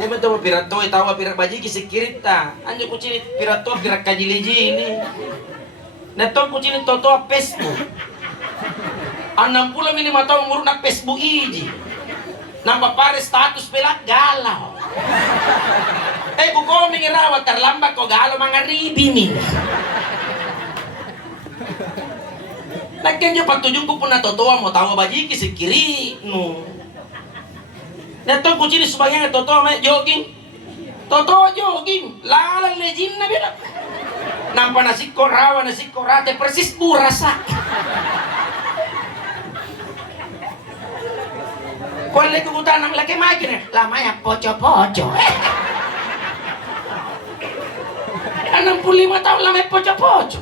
Ini betul pirato tahu pirat baji kisikirita. Anjo kucini pirato pirat kajili-jili. Neto kucini toto Facebook. 65 tahun umur na Facebook iji. Nampak pare status pelak galau. Buko mengirawat terlambat kok galau mangaribi nih. Nakken jo patujung ko puna totoa mo tawa baji kisikiri no. Neto kucini sebagian totoa me jogging. Totoa jogging, lalang lejin na bida. Nampak nasi korawa, nasi korate persis burasa. Kuali kukutan ng laki makin, lamaya poco-poco. 65 tahun lamaya poco-poco.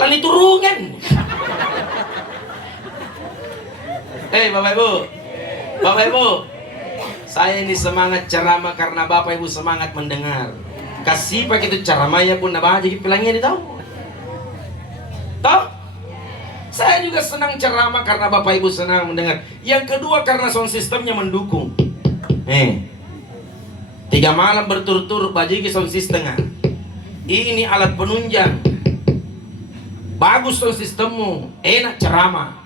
Lani turungan. Bapak Ibu, saya ini semangat ceramah karena Bapak Ibu semangat mendengar. Kasih pakai itu ceramah ya pun nabah jadi pelangnya di tahu. Saya juga senang ceramah karena Bapak Ibu senang mendengar. Yang kedua karena sound systemnya mendukung. 3 malam berturut-turut bajiki sound systemnya. Ini alat penunjang. Bagus sound sistemmu, enak ceramah.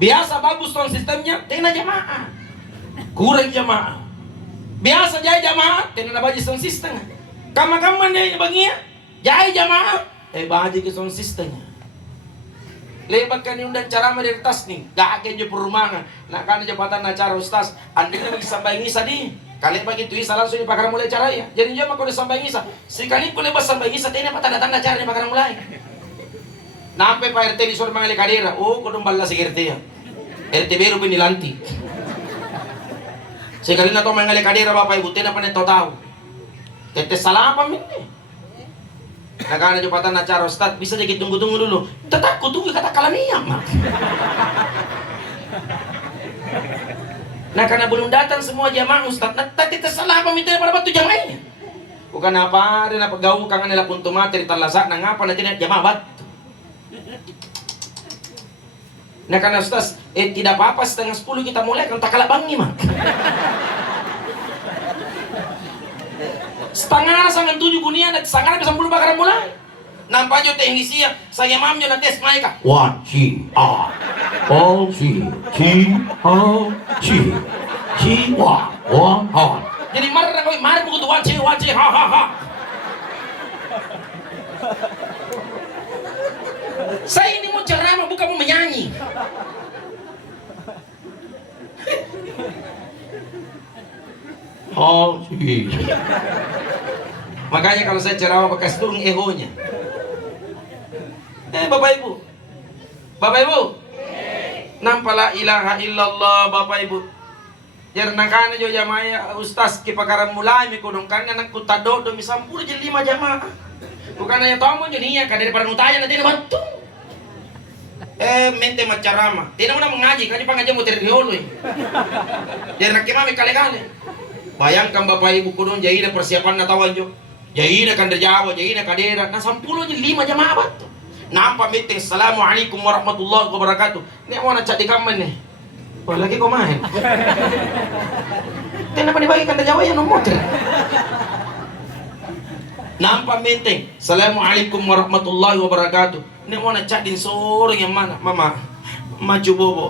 Biasa bagus sound sistemnya, tena jamaah. Kurang jamaah. Biasa jaya jamaah, tena baji sound sistemnya. Kama-kama nih baginya, jaya jamaah. Baji ke sound sistemnya. Lebatkan undang ceramah dari tas nih, gak akan je perumahan. Nak kan jabatan acara ustaz, andai bagi sampai ngisa di. Kalian bagi tu isa langsung dipakar mulai cara ya. Jadi dia mah kalau sampai ngisa, sekali boleh pas sampai ngisa, tena apa tanda-tanda cara dipakar mulai. Nampai Pak RT disuruh mangali kadera, kudu balas si RT ya. RT baru pun dilantik. Sekali na to mangali kadera Bapak Ibu, tena pa tahu. Tete salah apa minne? Nakana jabatan acara ustaz, bisa jadi tunggu-tunggu dulu. Tetap tunggu kata kalamiah mah. Nah karena belum datang semua jamaah ustaz, tete salah apa minta pada batu jamaahnya. Bukan apa, ada apa gaul kangen nela puntu materi talasak, nah ngapa nanti jamaah batu. Nah karena ustaz, tidak apa-apa 9:30 kita mulai kan tak kalah bangi mah. 6:30 gunia dan 6:10 bakaran mulai. Nampak jo teknisi ya, saya mamnya na tes maika. 1 C A O C C O C C A. Jadi marah kau marah begitu 1 C ha. Saya ini mau ceramah bukan mau menyanyi. Oh, sih. Makanya kalau saya ceramah bekas turun ehonya. Bapak Ibu. Nampak la ilaha illallah Bapak Ibu. Jarang kan jo jamaah ustaz kipakaran mulai mi kudung kan anak kutado do mi 10 jadi 5 jamaah. Bukan hanya tamu jo nia kan daripada nutanya nanti batu. Mente macarama. Tidak mau mengaji kan pengajian muter diolo. Jarang kemami kali-kali. Bayangkan Bapak Ibu kudung jadi persiapan natawan jo. Jadi kan derjawa, jadi kadera. Nah 10 jadi 5 jamaah batu. Nampak meeting, assalamualaikum warahmatullahi wabarakatuh. Ini mau nak di kamar nih. Wah lagi kau main. Kenapa dibagikan ke Jawa ya nomor? Nampak meeting, assalamualaikum warahmatullahi wabarakatuh. Ini mau nak di sore yang mana? Mama, maju bobo.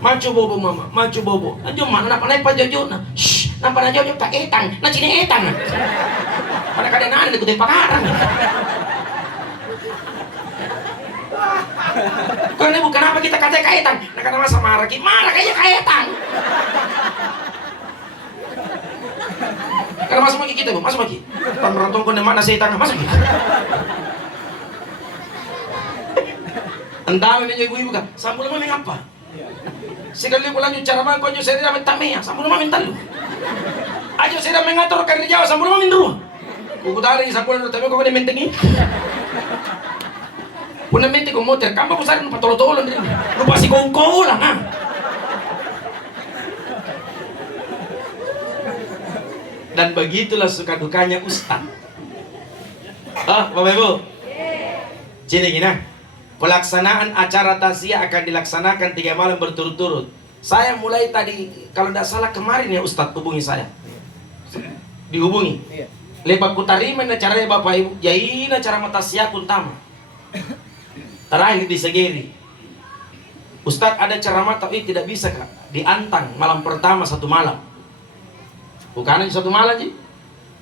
Maju bobo mama, maju bobo. Anjo mana nak naik pajojo na? Shh, nampak nak jojo tak etang, nak cini etang. Pada kadang ada ikutin pakarang. Karena bukan apa kita kata kaitan, nah karena masa marah kayaknya kaitan. Karena masuk lagi kita bu, masuk lagi. Tan berantong kau mana setan, masuk lagi. Entah apa ibu kan, sambul mami ngapa? Sekali aku lanjut cara bang, kau saya tidak minta mea, sambul mami talu. Ajo saya mengatur kerja Jawa, sambul mami dulu. Buku tadi sambul dulu, tapi kau kau dimentengi. Puna mente kong motor, kamba ko sari patolo-tolo din. Lupa si kong lang ha. Dan begitulah suka dukanya Ustaz. Bapak Ibu. Sini gini. Pelaksanaan acara tasya akan dilaksanakan 3 malam berturut-turut. Saya mulai tadi, kalau tidak salah kemarin ya Ustaz hubungi saya. Dihubungi. Lepas ku tarima acaranya Bapak Ibu. Jadi acara matasya kuntama. Terakhir di Segeri, Ustadz ada ceramah tapi tidak bisa kak diantang malam pertama 1 malam. Bukan 1 malam sih.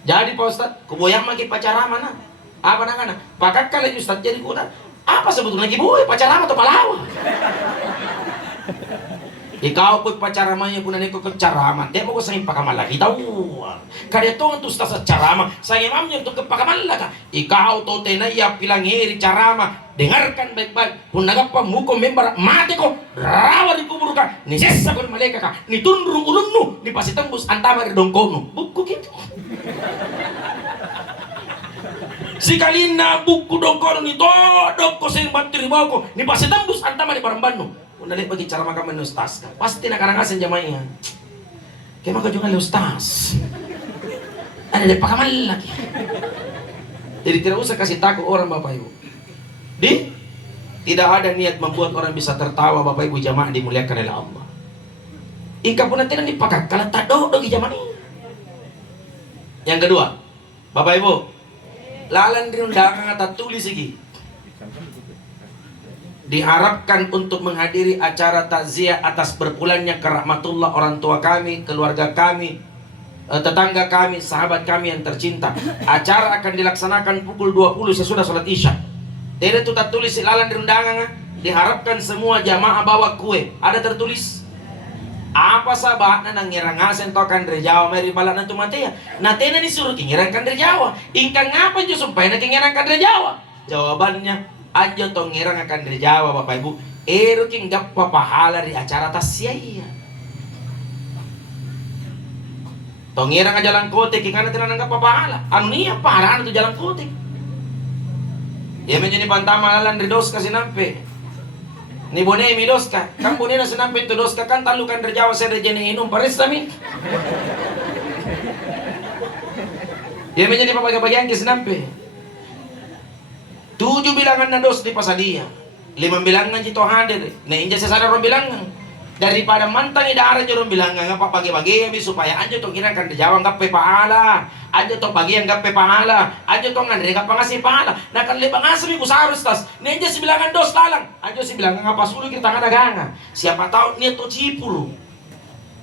Jadi Pak Ustadz, kuboyang lagi pacaran mana? Apa nak? Pakat kali Ustadz jadi kuda. Apa sebetulnya lagi boy pacaran atau palawa? Ikaw po pacaramanya pun nanti ko ceramah. Dia mau saya pakamal lagi tahu. Kaya to untuk stasa ceramah. Saya mamnya untuk kepakamal lagi. Ikaw to tenaya pilangiri ceramah. Dengarkan baik-baik. Pun nagapa muko member mati ko. Rawa di kubur ka. Ni sesa ko maleka ka. Ni tunrung ulunnu. Ni pasitembus antama di dongkono. Buku gitu. Sikalina buku dongkono ni dodok ko sing bateri bawa ko. Ni pasitembus antama di barambanu. Undali bagi cara makan menu ustaz kan pasti nak karangasan jamaahnya kayak maka juga ustaz ada di pakamal lagi jadi tidak usah kasih takut orang Bapak Ibu tidak ada niat membuat orang bisa tertawa Bapak Ibu jamaah dimuliakan oleh Allah ika pun nanti dipakak kalau tak dogi jamaah ini yang kedua Bapak Ibu lalan di undangan atau tulis lagi diharapkan untuk menghadiri acara takziah atas berpulangnya ke rahmatullah orang tua kami, keluarga kami, tetangga kami, sahabat kami yang tercinta. Acara akan dilaksanakan pukul 20 sesudah sholat isya. Tidak itu tertulis lalan di undangan. Diharapkan semua jamaah bawa kue. Ada tertulis. Apa sahabatnya nang ngirangasen tokan dari Jawa meri balak nanti mati ya. Nanti disuruh ngirangkan dari Jawa. Ingkang ngapa jo supaya nak ngirangkan dari Jawa? Jawabannya aja tong ngirang akan dari Jawa Bapak Ibu. King gak pahala di acara tasya iya. Tong ngirang aja jalan kotek karena tidak nggak pahala. Anu nih apa harahan itu jalan kotek. Ya menjadi pantamalan di doska sinampe. Ni bone mi doska. Kan bone na sinampe itu doska kan talukan dari Jawa saya rejeni inum paris kami. Ya menjadi bagian ke sinampe. 7 bilangan na dos di pasadia 5 bilangan jito hadir na inja sesada ron bilangan daripada mantang idara jorong bilangan ngapa bagi-bagi supaya aja to kira kan di Jawa ngape pahala aja to bagian ngape pahala aja to ngandre ngapa ngasih pahala na kan lebang asli ku sarus tas na inja si bilangan dos lalang aja si bilangan ngapa sulu kita ngadagang siapa tahu ni to cipul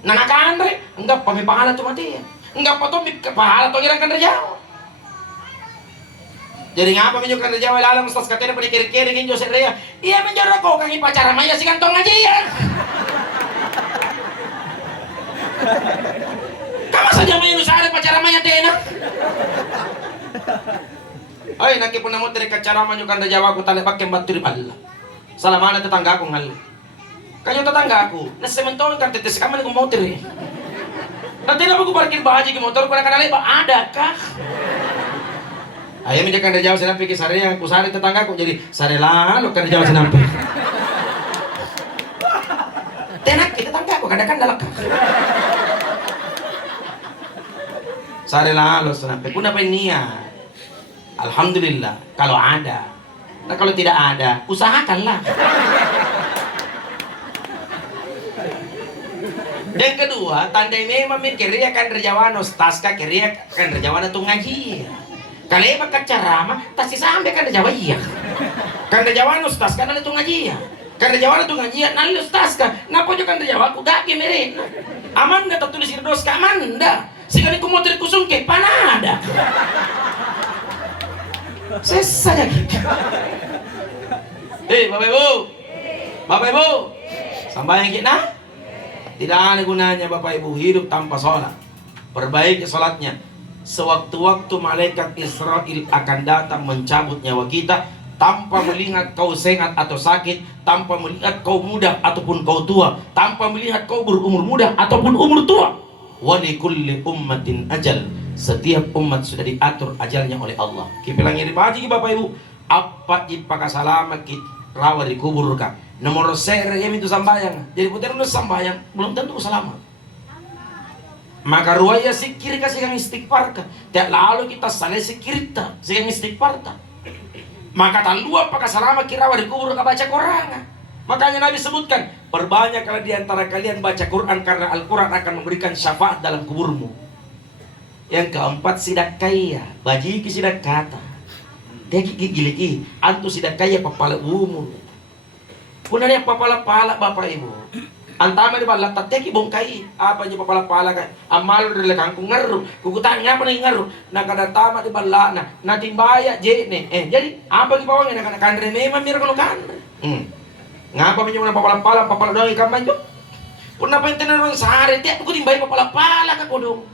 na nakandre enggak pami pahala to mati enggak pa to pahala to kira kan di Jawa. Jadi ngapa menunjukkan di Jawa lalang ustaz katanya pada kiri-kiri nginjo sedaya. Iya menjara kau kangi pacaran maya si kantong aja ya. Kamu saja mayu sare pacaran maya tena. Ay nakipun namo tere kacara menunjukkan di Jawa ku tale pakai batu di balla. Salah mana tetangga aku ngal. Kanyo tetangga aku, na sementara kan tetes kaman ko motor eh. Nanti apa aku parkir bahaji ke motor, kurang kenal ba ada kah? Ayah minta kan jauh senampi ke sare yang ku sare tetangga aku jadi sare lalu kan jauh senampi. Tenak kita tetangga aku kadang-kadang dalak. Sare lalu senampi. Pun apa ini ya? Alhamdulillah kalau ada. Nah kalau tidak ada, usahakanlah. Dan kedua, tandai memang kiriya kan rejawanos taska kiriya kan rejawana tu ngaji. Kalau bakat ceramah, tasi sampai kan rejawa iya. Kan rejawanos taska nali tu ngaji. Kan rejawana tu ngaji nali taska. Napa juga kan rejawa ku gak kemere. Aman enggak tertulis irdos ka aman enggak. Sekali ku motor kusung ke panada. Sesaya gitu. Bapak Ibu. Bapak Ibu. Sampai kita tidak ada gunanya Bapak Ibu hidup tanpa sholat. Perbaiki sholatnya. Sewaktu-waktu malaikat Israel akan datang mencabut nyawa kita, tanpa melihat kau sehat atau sakit, tanpa melihat kau muda ataupun kau tua, tanpa melihat kau berumur muda ataupun umur tua. Wa likulli ummatin ajal. Setiap umat sudah diatur ajalnya oleh Allah. Kipilang ngirim haji Bapak Ibu. Apa jipaka salama kit rawa dikubur ka. Nomor sere yang itu sambayang. Jadi putar nu sambayang belum tentu selamat. Maka ruaya sikir kasih yang istighfar ka. Tiap lalu kita saleh sikir ta, yang istighfar ta. Maka talua apakah selama kirawa dikubur ka baca Quran. Makanya Nabi sebutkan, perbanyaklah di antara kalian baca Quran karena Al-Quran akan memberikan syafaat dalam kuburmu. Yang keempat sidak kaya, bajiki sidak kata. Dia gigi antu sidak kaya papala umur. Punan yang papala-pala Bapak Ibu. Antama di bala tateki bongkai apa aja papala-pala kan. Amal dari kangkung ngaruh. Kukutanya apa nih ngaruh. Nak ada tama di bala na natimbaya je nih. Jadi apa di bawahnya nak kandre memang mira kalau kandre. Ngapa minyak papala-pala papala doang ikan banjo. Puna pentenan orang sehari tiap aku timbai papala-pala kan kodong.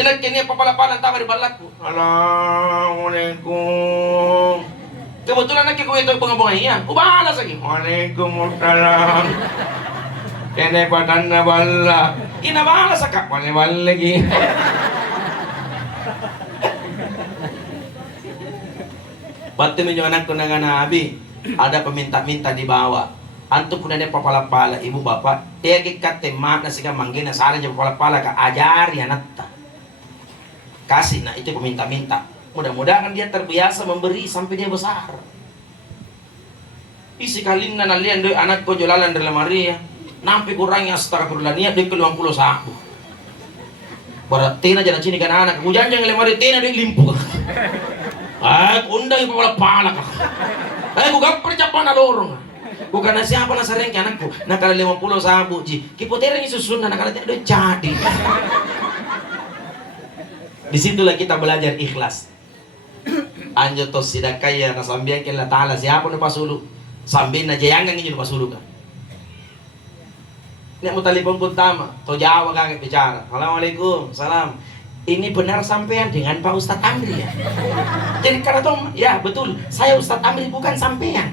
Ilang kini papala-pala tama di balaku. Assalamualaikum. Kebetulan lagi gue itu bunga-bunganya, gue balas lagi. Waalaikumsalam. Kene padan na bala. Ina balas akak, wale lagi. Pati minyo anak ko na nga nabi, ada peminta-minta di bawah. Antuk kuna ne papala-pala ibu bapak, tegi kate mak na siga manggina saran je papala-pala ka ajari anatta. Kasih, nah itu peminta-minta. Mudah-mudahan dia terbiasa memberi sampai dia besar. Isi kalin na nalian do anak ko jolalan dari lemari ya. Nampi kurangnya astagfirullah niat dia ke 50 sabu. Berarti na jangan sini kan anak. Hujan jangan lemari tina dia limpu. Undang ibu pala ka. Ku gak percapan alorong. Bukan siapa na sareng ke anakku. Nah kalau 50 sabu ji. Kipotera ni susun na kalau tidak jadi. Disitulah kita belajar ikhlas. Anjo tos sidak kaya na sambian ke Allah Ta'ala siapa nu pasulu sambil na jayangan inyo nu pasulu ka. Nek mo telepon pun tama, to Jawa kaget bicara. Assalamualaikum, salam. Ini benar sampean dengan Pak Ustadz Amri ya? Jadi karena toh, ya betul, saya Ustadz Amri bukan sampean.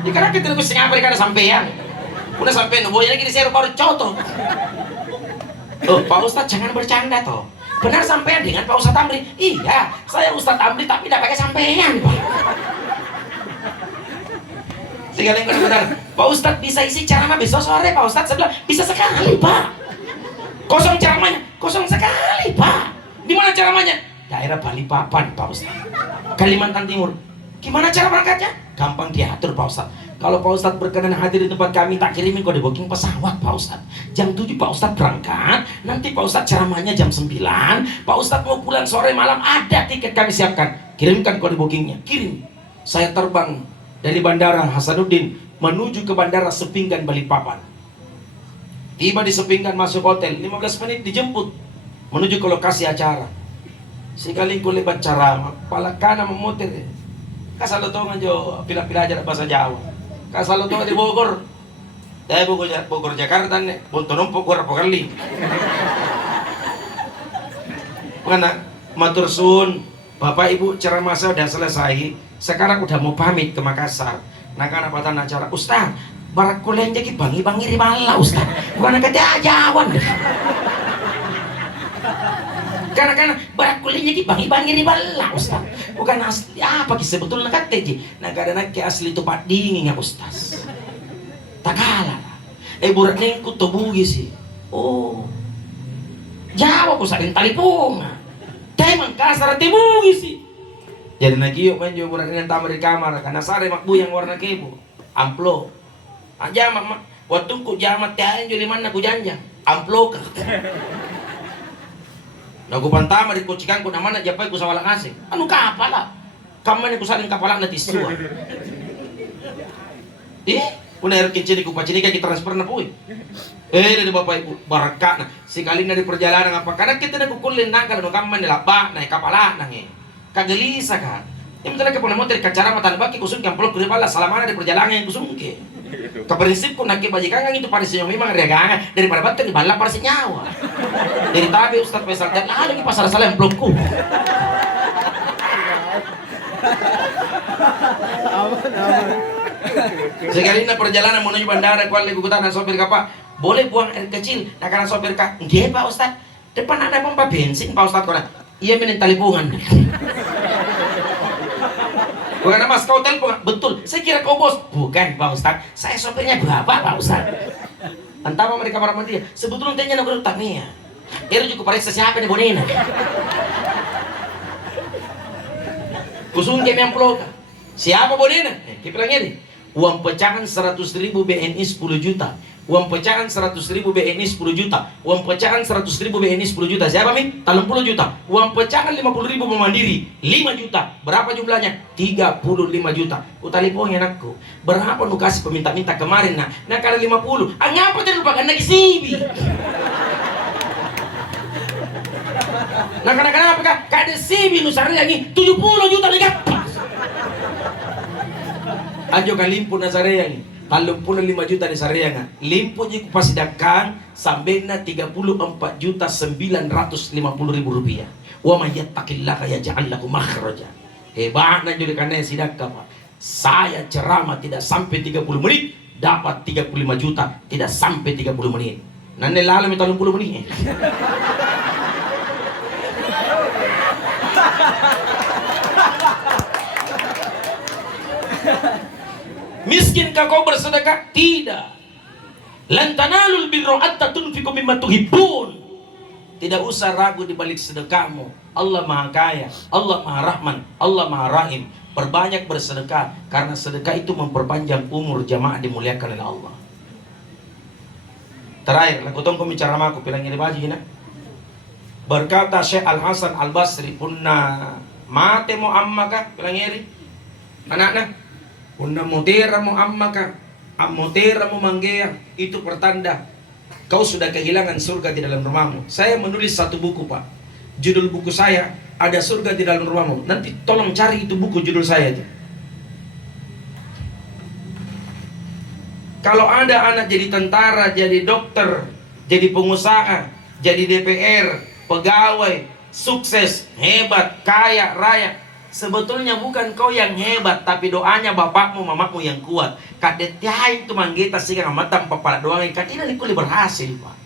Di karena kita terus ngapa karena sampean. Udah sampean nu boya lagi di share baru contoh. Oh, Pak Ustadz jangan bercanda toh. Benar sampean dengan Pak Ustadz Amri? Iya, saya Ustadz Amri tapi tidak pakai sampean, Pak. Sehingga yang benar, Pak Ustadz bisa isi ceramah besok sore, Pak Ustadz sebelah bisa sekali, Pak. Kosong ceramahnya, kosong sekali, Pak. Di mana ceramahnya? Daerah Balikpapan, Pak Ustadz. Kalimantan Timur. Gimana cara berangkatnya? Gampang diatur, Pak Ustadz. Kalau Pak Ustadz berkenan hadir di tempat kami, tak kirimin kode booking pesawat, Pak Ustadz. Jam 7 Pak Ustadz berangkat, nanti Pak Ustadz ceramahnya jam 9. Pak Ustadz mau pulang sore malam, ada tiket kami siapkan. Kirimkan kode bookingnya, kirim. Saya terbang dari Bandara Hasanuddin menuju ke Bandara Sepinggan Balikpapan. Tiba di Sepinggan, masuk hotel, 15 menit dijemput menuju ke lokasi acara. Sekali ku lebat ceramah, pala kanan memutir. Kasalo to nga jo pila-pila aja bahasa Jawa. Kasalo to di Bogor. Dahil Bogor Jakarta nih, buntunom Bogor Pokerli. Mana matur suun, Bapak Ibu ceramah saya sudah selesai. Sekarang udah mau pamit ke Makassar. Nah karena patan acara, Ustaz, barak kulen jadi bangi-bangi ribala Ustaz. Bukan kata ajawan. Karena barak kulen jadi bangi-bangi ribala Ustaz. Bukan asli apa kisah betul nak kata je. Nah kadang ke asli tu pak dingin ya Ustaz. Tak kalah. Burak nengku tobugi sih. Oh. Jawab Ustaz yang talipung. Teman kasar tibugi sih. Jadi lagi yuk main juga burak dengan tamu di kamar karena sare makbu yang warna kebo amplop aja mak waktu ku jamat tiain jadi mana ku janjang amplop lagu pantama di kucikan ku namanya japai ku sawala ngasih anu kapal lah kamu ku saling kapalan nanti semua una air kecil di kupacini kayak kita transfer na puy dari bapak ibu barakah nah sekali na di perjalanan apa karena kita na kukulin na kalau kamu nilaba na kapalan na kagelisa kan yang betul ke motor kacara mata lebaki kusung yang peluk kulit bala salamana di perjalanan yang kusung ke prinsip ku nak bajikan itu pada senyum memang regangan daripada batu di bala pada senyawa dari tabi Ustaz Faisal dan lagi pasal salah yang pelukku sekali na perjalanan menuju bandara kuali kukutan sopir kapal boleh buang air kecil nah karena sopir kak nggih Pak Ustaz depan ada pompa bensin Pak Ustaz kona iya minta talipungan bukan mas kau telepon betul saya kira kau bos bukan Pak Ustaz saya sopirnya bapak Pak Ustaz entah apa mereka marah dia sebetulnya tanya nak berutak nih ya dia juga periksa siapa nih bonina kusung kami yang pulau siapa bonina kita bilang ini uang pecahan 100.000 BNI 10 juta uang pecahan 100.000 BNI 10 juta uang pecahan 100.000 BNI 10 juta siapa min? 30 juta uang pecahan 50.000 Mandiri 5 juta berapa jumlahnya? 35 juta utalipong anakku berapa nu kasih peminta-minta kemarin nah kada 50 ngapa tidak lupakan lagi sibi nah kenapa kak? Kada sibi nusari lagi 70 juta lagi ajo kan limpu nasareang 35 juta di Sareanga limpu jiku pasidakang sambil na 34.950.000 rupiah wa man yattaqillaha yaj'al lahu makhraja hebat na jadi karena sidakka Pak saya ceramah tidak sampai 30 menit dapat 35 juta tidak sampai 30 menit nanti lalu 30 menit Miskinkah kau bersedekah? Tidak. Lan tanalul birra hatta tunfiqu mimma tuhibbun. Tidak usah ragu di balik sedekahmu. Allah Maha Kaya, Allah Maha Rahman, Allah Maha Rahim. Perbanyak bersedekah karena sedekah itu memperpanjang umur jamaah dimuliakan oleh Allah. Terakhir, lagu tong bicara aku bilang ini baji na. Berkata Syekh Al Hasan Al Basri punna mate mo ammaka bilang iri. Anak-anak punna mutera mo ammaka ammutera mo manggea itu pertanda kau sudah kehilangan surga di dalam rumahmu. Saya menulis satu buku Pak. Judul buku saya ada surga di dalam rumahmu. Nanti tolong cari itu buku judul saya itu. Kalau ada anak jadi tentara, jadi dokter, jadi pengusaha, jadi DPR, pegawai, sukses, hebat, kaya, raya, sebetulnya bukan kau yang hebat, tapi doanya bapakmu, mamamu yang kuat. Kadetiain tu manggita sih kan matam papala doang kan ini kuli berhasil Pak.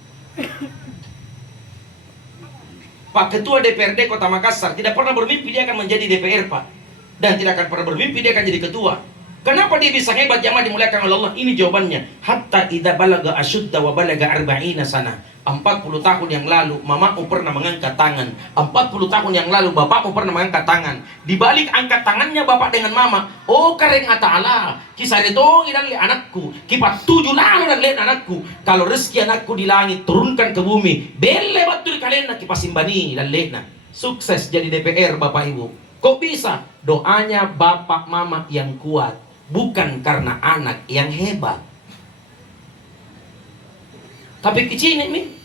Pak Ketua DPRD Kota Makassar tidak pernah bermimpi dia akan menjadi DPR Pak, dan tidak akan pernah bermimpi dia akan jadi ketua. Kenapa dia bisa hebat jamaah dimuliakan oleh Allah? Ini jawabannya. Hatta idza balaga asyudda wa balaga arba'ina sana. 40 tahun yang lalu mamamu pernah mengangkat tangan. 40 tahun yang lalu bapakmu pernah mengangkat tangan. Di balik angkat tangannya bapak dengan mama, oh kareng ata'ala, kisah itu idan li anakku, kipat 7 lalu dan lihat anakku. Kalau rezeki anakku di langit turunkan ke bumi, belle batur kalian nak kipasimbani dan lihat. Sukses jadi DPR Bapak Ibu. Kok bisa? Doanya bapak mama yang kuat. Bukan karena anak yang hebat. Tapi kecil nih.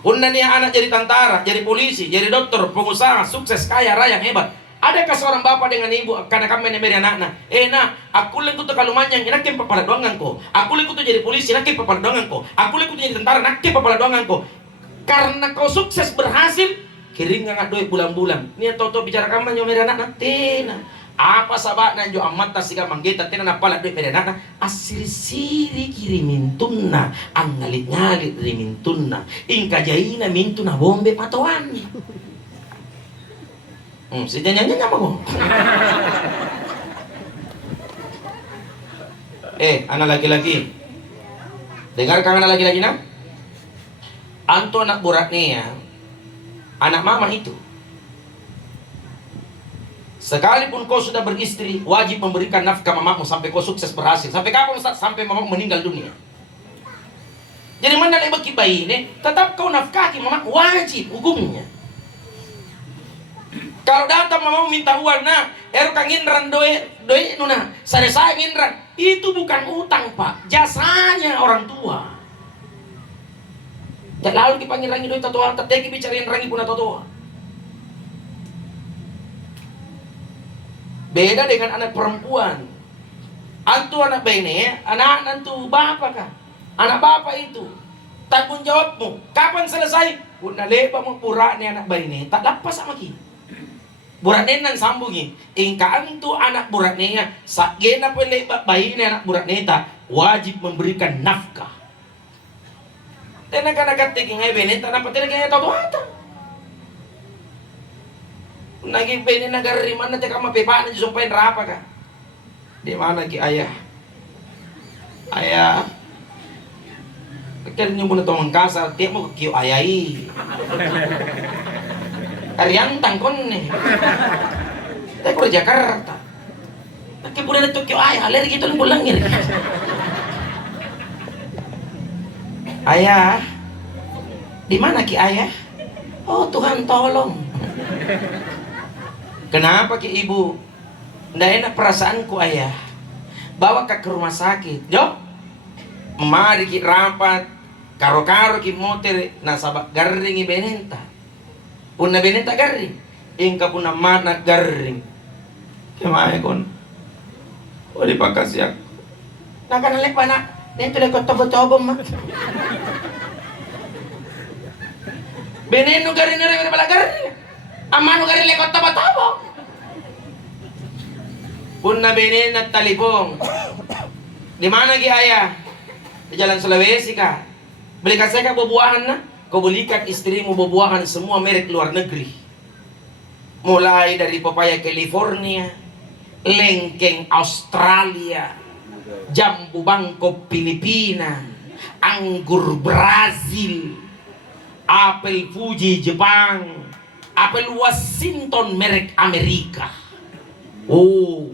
Undang dia anak jadi tentara, jadi polisi, jadi dokter, pengusaha, sukses, kaya, raya, hebat. Adakah seorang bapak dengan ibu karena kami nemeri anak-anak? Nak, aku lagi tuh kalau manjang, nak kempa pada doangan ko. Aku lagi tuh jadi polisi, nak kempa pada doangan ko. Aku lagi tuh jadi tentara, nak kempa pada doangan ko. Karena kau sukses berhasil, kirim nggak duit bulan-bulan. Nih toto bicara kamu nemeri anak-anak, tena. Apa sabak nanjo amat tasika manggeta tena napala duit pedana asiri-siri kirimin tunna ang ngalit-ngalit rimin tunna ingka jaina mintuna bombe patoan. Si nyanyi mo. Anak laki-laki. Dengarkan anak laki-laki na. Anto anak burat nih ya. Anak mama itu. Sekalipun kau sudah beristri, wajib memberikan nafkah mamamu sampai kau sukses berhasil. Sampai kapan Ustaz? Sampai mamamu meninggal dunia. Jadi mana lagi bagi bayi ini, tetap kau nafkahi mamamu, wajib hukumnya. Kalau datang mamamu minta uang, nah, kang ngindran doe nuna, saya ngindran, itu bukan utang pak, jasanya orang tua. Tak lalu dipanggil rangi doe tatoan, teteki bicarain rangi puna tatoan. Beda dengan anak perempuan. Antu anak bini, anak nantu bapak kah? Anak bapak itu tanggung jawabmu. Kapan selesai? Guna lepa mo pura ni anak bini, tak lapas sama ki. Burat nang sambungi. Ingka antu anak burat niya, sakena po lepa bayi ni anak burat neta, wajib memberikan nafkah. Tenaga-naga tiking ay bini, tanapa tinagay tato ata. Nagi bini negara mana teka mapepaan sumpahin rapa ka? Di mana ki ayah? Ayah. Kaya nyo muna itong kasar, tiyak mo kiyo ayayi. Karyang tangkon eh. Tayo ko Jakarta. Nagkipunan na ito kiyo ayah, alergi ito lang bulangin. Ayah. Di mana ki ayah? Oh Tuhan tolong. Kenapa ki ibu? Nggak enak perasaanku ayah. Bawa ke rumah sakit. Jo, mari ki rapat. Karo-karo ki motor. Nasabak garing i benenta. Puna benenta garing. Ingka puna mana garing. Kemana kon? O di pakasyak. Nakanalek pa na. Dito lang ko tobo-tobo ma. Beneno garing na rin pala garing. Amano garing lekot tabo-tabo. Puna benin at talipong. Di mana gi ayah? Di Jalan Sulawesi ka. Belikan saya ka bubuahan na. Kau belikan istrimu bubuahan semua merek luar negeri. Mulai dari pepaya California, lengkeng Australia, jambu Bangkok Filipina, anggur Brazil, apel Fuji Jepang, apel Washington merek Amerika. Oh,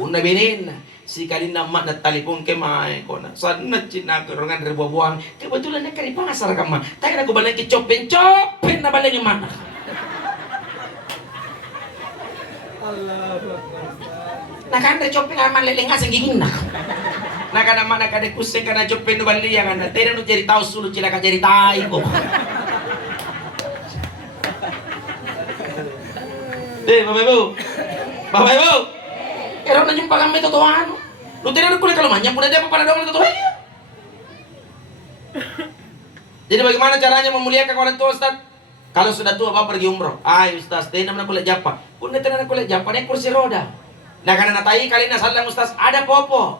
una benena si kalina mak na talipong kemay ko na sana cina kerongan ribuan kebetulan na kari pasar kama tayo na ko balay ki chopen na balay ni mana nakanda chopen aman lelengas ang giging na nakanaman nakade kuseng kana chopen no balay yang anda tayo no jadi tahu sulu cila ka jadi tai ko Bapak Ibu, kira na yung pagamay totoo ano. Lu tinanong ko kalau manyang puna dia apa pada dong totoo ya. Jadi bagaimana caranya memuliakan orang tua Ustaz? Kalau sudah tua Bapak pergi umroh. Ay Ustaz, tinanong na kulit japa. Puna tinanong kulit japa naik kursi roda. Nah karena natai kali na salang Ustaz ada popo.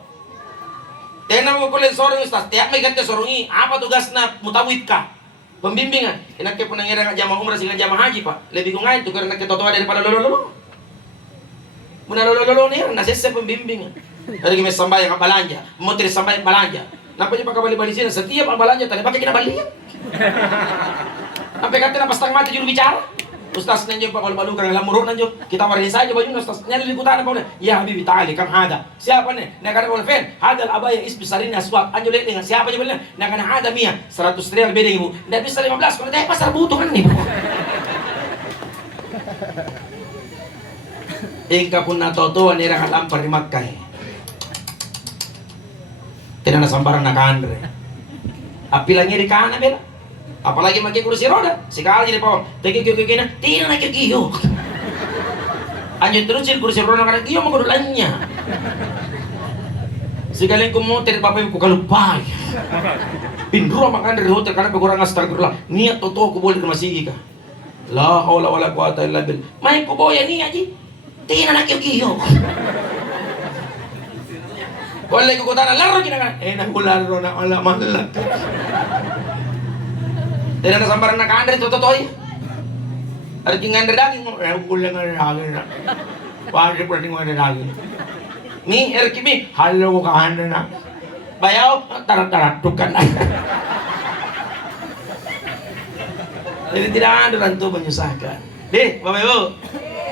Tinanong ko kulit sorong Ustaz, tiap may ganti sorongi. Apa tugas na mutawid ka? Pembimbingan. Enaknya pun nangira jamaah umrah sehingga jamaah haji Pak. Lebih kungain tuh karena kita tua daripada lolo. Muna lolo nih, nasese pembimbingan. Dari kami sambayang balanja, motor sambayang balanja. Nampaknya pakai bali-bali sini, setiap balanja tadi pakai kita balian. Sampai kata pas tang mati juru bicara. Ustaz nanjo pak balu-balu kang lamurun nanjo. Kita warin saja baju Ustaz. Nyali liputan apa nih? Ya Habibi ta'ali kam hada. Siapa nih? Nak ada orang fan. Hadal abaya isbisarin aswab. Anjo lihat dengan siapa aja bilang? Nak ada hada mia 100 rial beda ibu. Ndak bisa 15 kalau teh pasar butuh kan nih. Ingka pun natotoan nirang lampar di Makkah. Tidak ada sambaran nak andre. Api lagi di kanan bela. Apalagi pakai kursi roda. Sekali jadi pawon. Tegi kena. Tidak nak kiyo. Anjir terusin kursi roda karena kiyo mau kedulannya. Sekali ku motor bapak ibu kalupai. Pindro makan dari hotel karena kurang astagfirullah. Niat toto ku boleh ke masjid kah? La haula wala quwata illa billah. Main ku boya ni aji. Tina na kiyo. Wala ko kutana laro ginagan. Nagularo na alaman lang. Tina na sambaran na kaandre totoy. Arti ngandre daging mo. Kulang na daging na. Pwede pa rin mo na daging. Mi, erki mi. Halo ko kaandre na. Bayaw, tarat-taratukan na. Jadi tidak ada orang tua menyusahkan.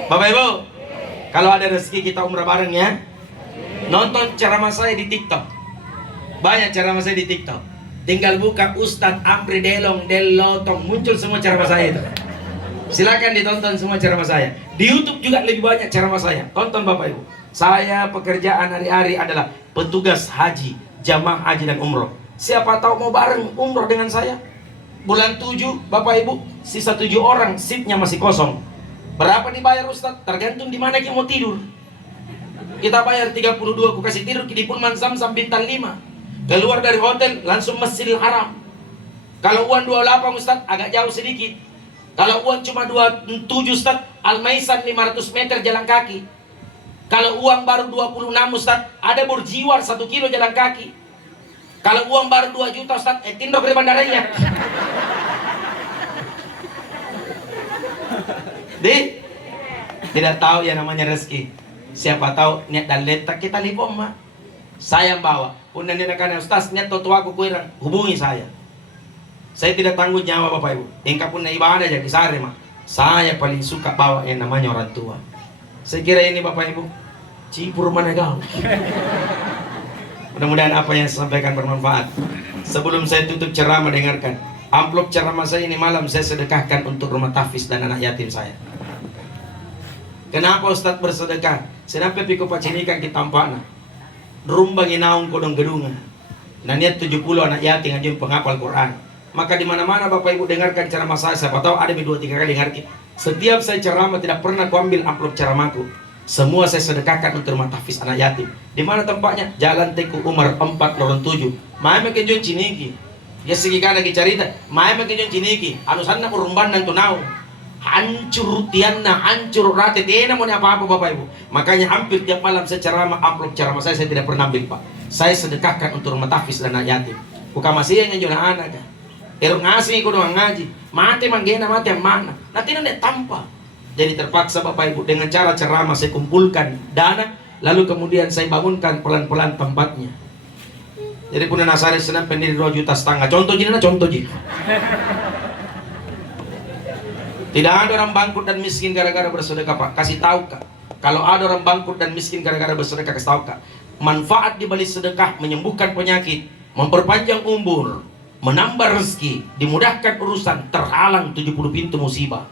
Bapak Ibu, kalau ada rezeki kita umrah bareng ya. Nonton ceramah saya di TikTok. Banyak ceramah saya di TikTok. Tinggal buka Ustadz Amri Delong Delotong, muncul semua ceramah saya itu. Silakan ditonton semua ceramah saya. Di YouTube juga lebih banyak ceramah saya. Tonton Bapak Ibu. Saya pekerjaan hari-hari adalah petugas haji, jamaah haji dan umroh. Siapa tahu mau bareng umroh dengan saya? Bulan 7, Bapak Ibu, sisa 7 orang, seatnya masih kosong. Berapa dibayar Ustadz? Tergantung di mana kita mau tidur. Kita bayar 32, aku kasih tidur di Pullman Zamzam bintang 5. Keluar dari hotel, langsung Masjidil Haram. Kalau uang 28 Ustadz, agak jauh sedikit. Kalau uang cuma 27 Ustadz, Al-Maisan 500 meter jalan kaki. Kalau uang baru 26 Ustadz, ada Burjiwar 1 kilo jalan kaki. Kalau uang baru 2 juta Ustadz, tindok dari bandaranya. Tidak tahu ya namanya rezeki. Siapa tahu niat dan letak kita lipom mah. Saya yang bawa. Pundan dia nakana Ustaz, niat tua aku kurang, hubungi saya. Saya tidak tanggung nyawa Bapak Ibu. Engkau pun ibadah jadi sare mah. Saya paling suka bawa yang namanya orang tua. Saya kira ini Bapak Ibu, cipur mana kau? Mudah-mudahan apa yang saya sampaikan bermanfaat. Sebelum saya tutup ceramah, dengarkan. Amplop ceramah saya ini malam saya sedekahkan untuk rumah tahfiz dan anak yatim saya. Kenapa Ustaz bersedekah? Senapa piko pacinikan kita tampakna. Rumbang inaung kodong gedungan. Nah niat 70 anak yatim ngajun penghafal Quran. Maka di mana-mana Bapak Ibu dengarkan ceramah saya. Siapa tahu ada 2-3 kali dengarkan. Setiap saya ceramah tidak pernah kuambil amplop ceramahku. Semua saya sedekahkan untuk rumah tahfiz anak yatim. Di mana tempatnya? Jalan Teku Umar 4 Lorong 7. Mae makejon ciniki. Ya segi kana ki carita. Mae makejon ciniki. Anu sanna urumban nan tunau. Hancur tianna, hancur rate tiana mau apa-apa Bapak Ibu. Makanya hampir tiap malam saya ceramah, amplop ceramah saya tidak pernah ambil Pak. Saya sedekahkan untuk rumah tahfiz dan anak yatim. Bukan masih yang nyona anak kan. Erok ngasih ko doang ngaji. Mate manggena mate yang mana? Nanti nanti tanpa. Jadi terpaksa Bapak Ibu dengan cara ceramah saya kumpulkan dana, lalu kemudian saya bangunkan pelan-pelan tempatnya. Jadi punya nasari senang pendiri 2,5 juta. Contoh gini nah, contoh gini. Tidak ada orang bangkrut dan miskin gara-gara bersedekah Pak. Kasih tahu Kak. Kalau ada orang bangkrut dan miskin gara-gara bersedekah, kasih tahu Kak. Manfaat di balik sedekah menyembuhkan penyakit, memperpanjang umur, menambah rezeki, dimudahkan urusan, terhalang 70 pintu musibah.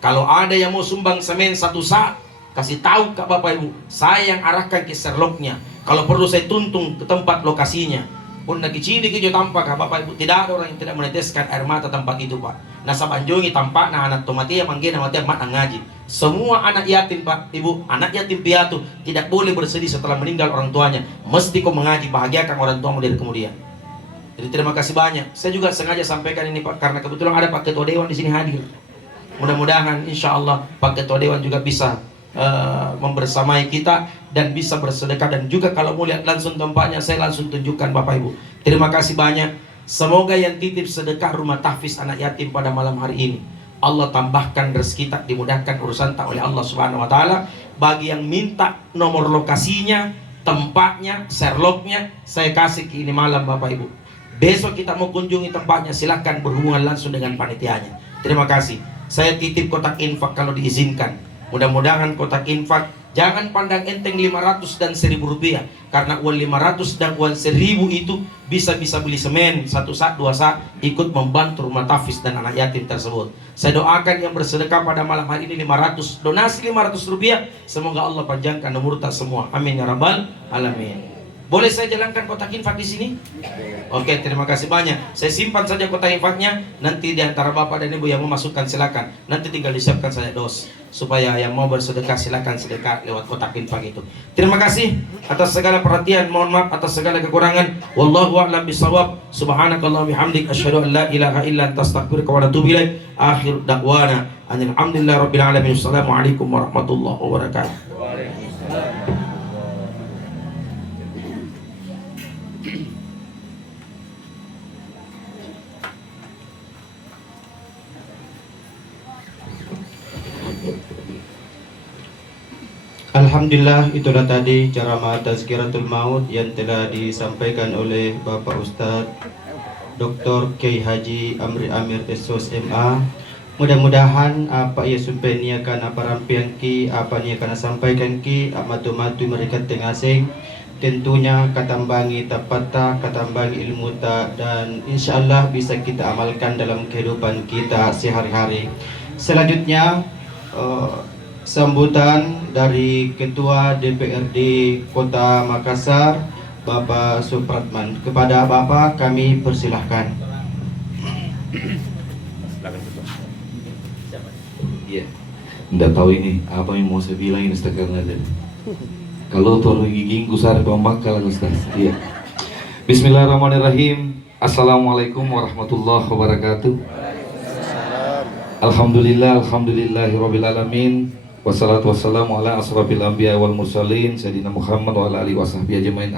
Kalau ada yang mau sumbang semen 1 sak, kasih tahu Kak Bapak Ibu, saya yang arahkan ke Sherlocknya. Kalau perlu saya tuntung ke tempat lokasinya. Pun lagi ciri kejo tampak Kak Bapak Ibu, tidak ada orang yang tidak meneteskan air mata tempat itu Pak. Nasa banjongi tampak na anak tomatia manggena mati mat ngaji. Semua anak yatim Pak Ibu, anak yatim piatu tidak boleh bersedih setelah meninggal orang tuanya. Mesti kau mengaji, bahagiakan orang tuamu dari kemudian. Jadi terima kasih banyak. Saya juga sengaja sampaikan ini Pak karena kebetulan ada Pak Ketua Dewan di sini hadir. Mudah-mudahan insya Allah Pak Ketua Dewan juga bisa membersamai kita dan bisa bersedekah. Dan juga kalau mau lihat langsung tempatnya, saya langsung tunjukkan Bapak Ibu. Terima kasih banyak. Semoga yang titip sedekah rumah tahfiz anak yatim pada malam hari ini, Allah tambahkan rezeki tak, dimudahkan urusan tak oleh Allah Subhanahu wa taala. Bagi yang minta nomor lokasinya, tempatnya, Sherlocknya, saya kasih ke ini malam Bapak Ibu. Besok kita mau kunjungi tempatnya, silahkan berhubungan langsung dengan panitianya. Terima kasih. Saya titip kotak infak kalau diizinkan. Mudah-mudahan kotak infak jangan pandang enteng 500 dan 1.000 rupiah. Karena uang 500 dan uang 1.000 itu bisa beli semen 1 sak 2 sak, ikut membantu rumah tahfiz dan anak yatim tersebut. Saya doakan yang bersedekah pada malam hari ini 500, donasi 500 rupiah, semoga Allah panjangkan umur tak semua. Amin ya rabbal alamin. Boleh saya jalankan kotak infak di sini? Oke, terima kasih banyak. Saya simpan saja kotak infaknya. Nanti di antara Bapak dan Ibu yang mau masukkan silakan. Nanti tinggal disiapkan saja dos. Supaya yang mau bersedekah silakan sedekah lewat kotak infak itu. Terima kasih atas segala perhatian. Mohon maaf atas segala kekurangan. Wallahu a'lam bishawab. Subhanakallah bihamdik. Asyhadu an la ilaha illa anta astaghfiruka wa atubu ilaik. Akhir da'wana alhamdulillahi rabbil alamin. Wassalamualaikum warahmatullahi wabarakatuh. Alhamdulillah, itulah tadi ceramah Tazkiratul Maut yang telah disampaikan oleh Bapak Ustadz Dr. K. Haji Amri Amir SOS MA. Mudah-mudahan apa ia sumpeniakan apa rampian ki apa ni akan sampaikan ki matu-matu mereka tengasing tentunya katambangi tapata katambangi ilmu tak, dan insyaallah bisa kita amalkan dalam kehidupan kita sehari-hari. Selanjutnya sambutan dari Ketua DPRD Kota Makassar Bapak Supratman. Kepada Bapak kami persilahkan. Iya, nggak tahu ini apa yang mau saya bilang ini sekarang aja. Kalau tolong giging kusar pemakal Ustaz. Iya. Bismillahirrahmanirrahim. Assalamualaikum warahmatullahi wabarakatuh. Alhamdulillahirabbil alamin. Wassalatu wassalamu ala asrofil anbiya wal mursalin sayyidina Muhammad wa ala alihi washabbihi ajmain.